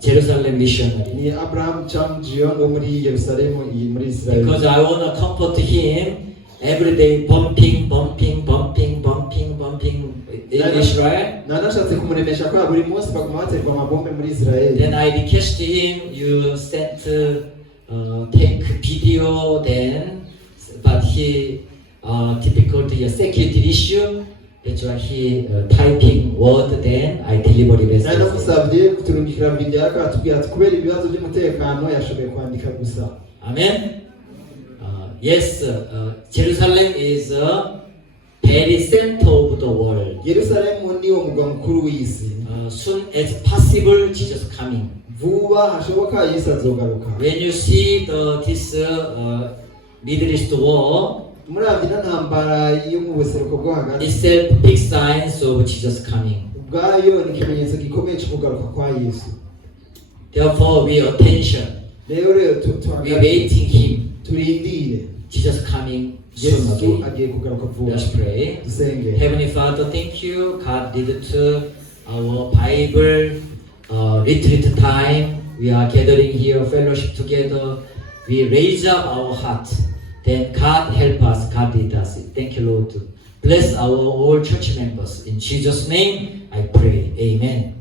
Jerusalem missionary. ni Abraham cham jiong muri Yerusalem muri Israel. Because I want to comfort him every day, bumping in Israel. Na nashatse kumuremesha ko buri munsi baguma baterwa amabombe muri Israel. Then I request him, you send take video then, but he difficulty security issue. That's why he typing word then I deliver the Nari message. namusabye kuturungikira video ariko atubwira ati kubera ibibazo by'umutekano yashoboye kwandika gusa. Amen. Yes, Jerusalem is a very center of the world. Yerusalemu ni umugwa mukuru w'isi. Soon as possible, Jesus coming. Vuba hashoboka Yesu azogaruka. When you see this Middle East war, Muravye n'intambara yo mu buseruko bwo hagati. it's a big signs of Jesus coming. Ubwayo ni ikimenyetso gikomeye cyo kugaruka kwa Yesu. Therefore, we attention. Rero We waiting Him. turindire Jesus coming soon Yesu again. agiye kugaruka vuba. Let's pray. Dusenge. Heavenly Father, thank you. God did to our Bible retreat time. We are gathering here, fellowship together. We raise up our heart. Then God help us. God lead us. Thank you, Lord. Bless our all church members. In Jesus' name, I pray. Amen.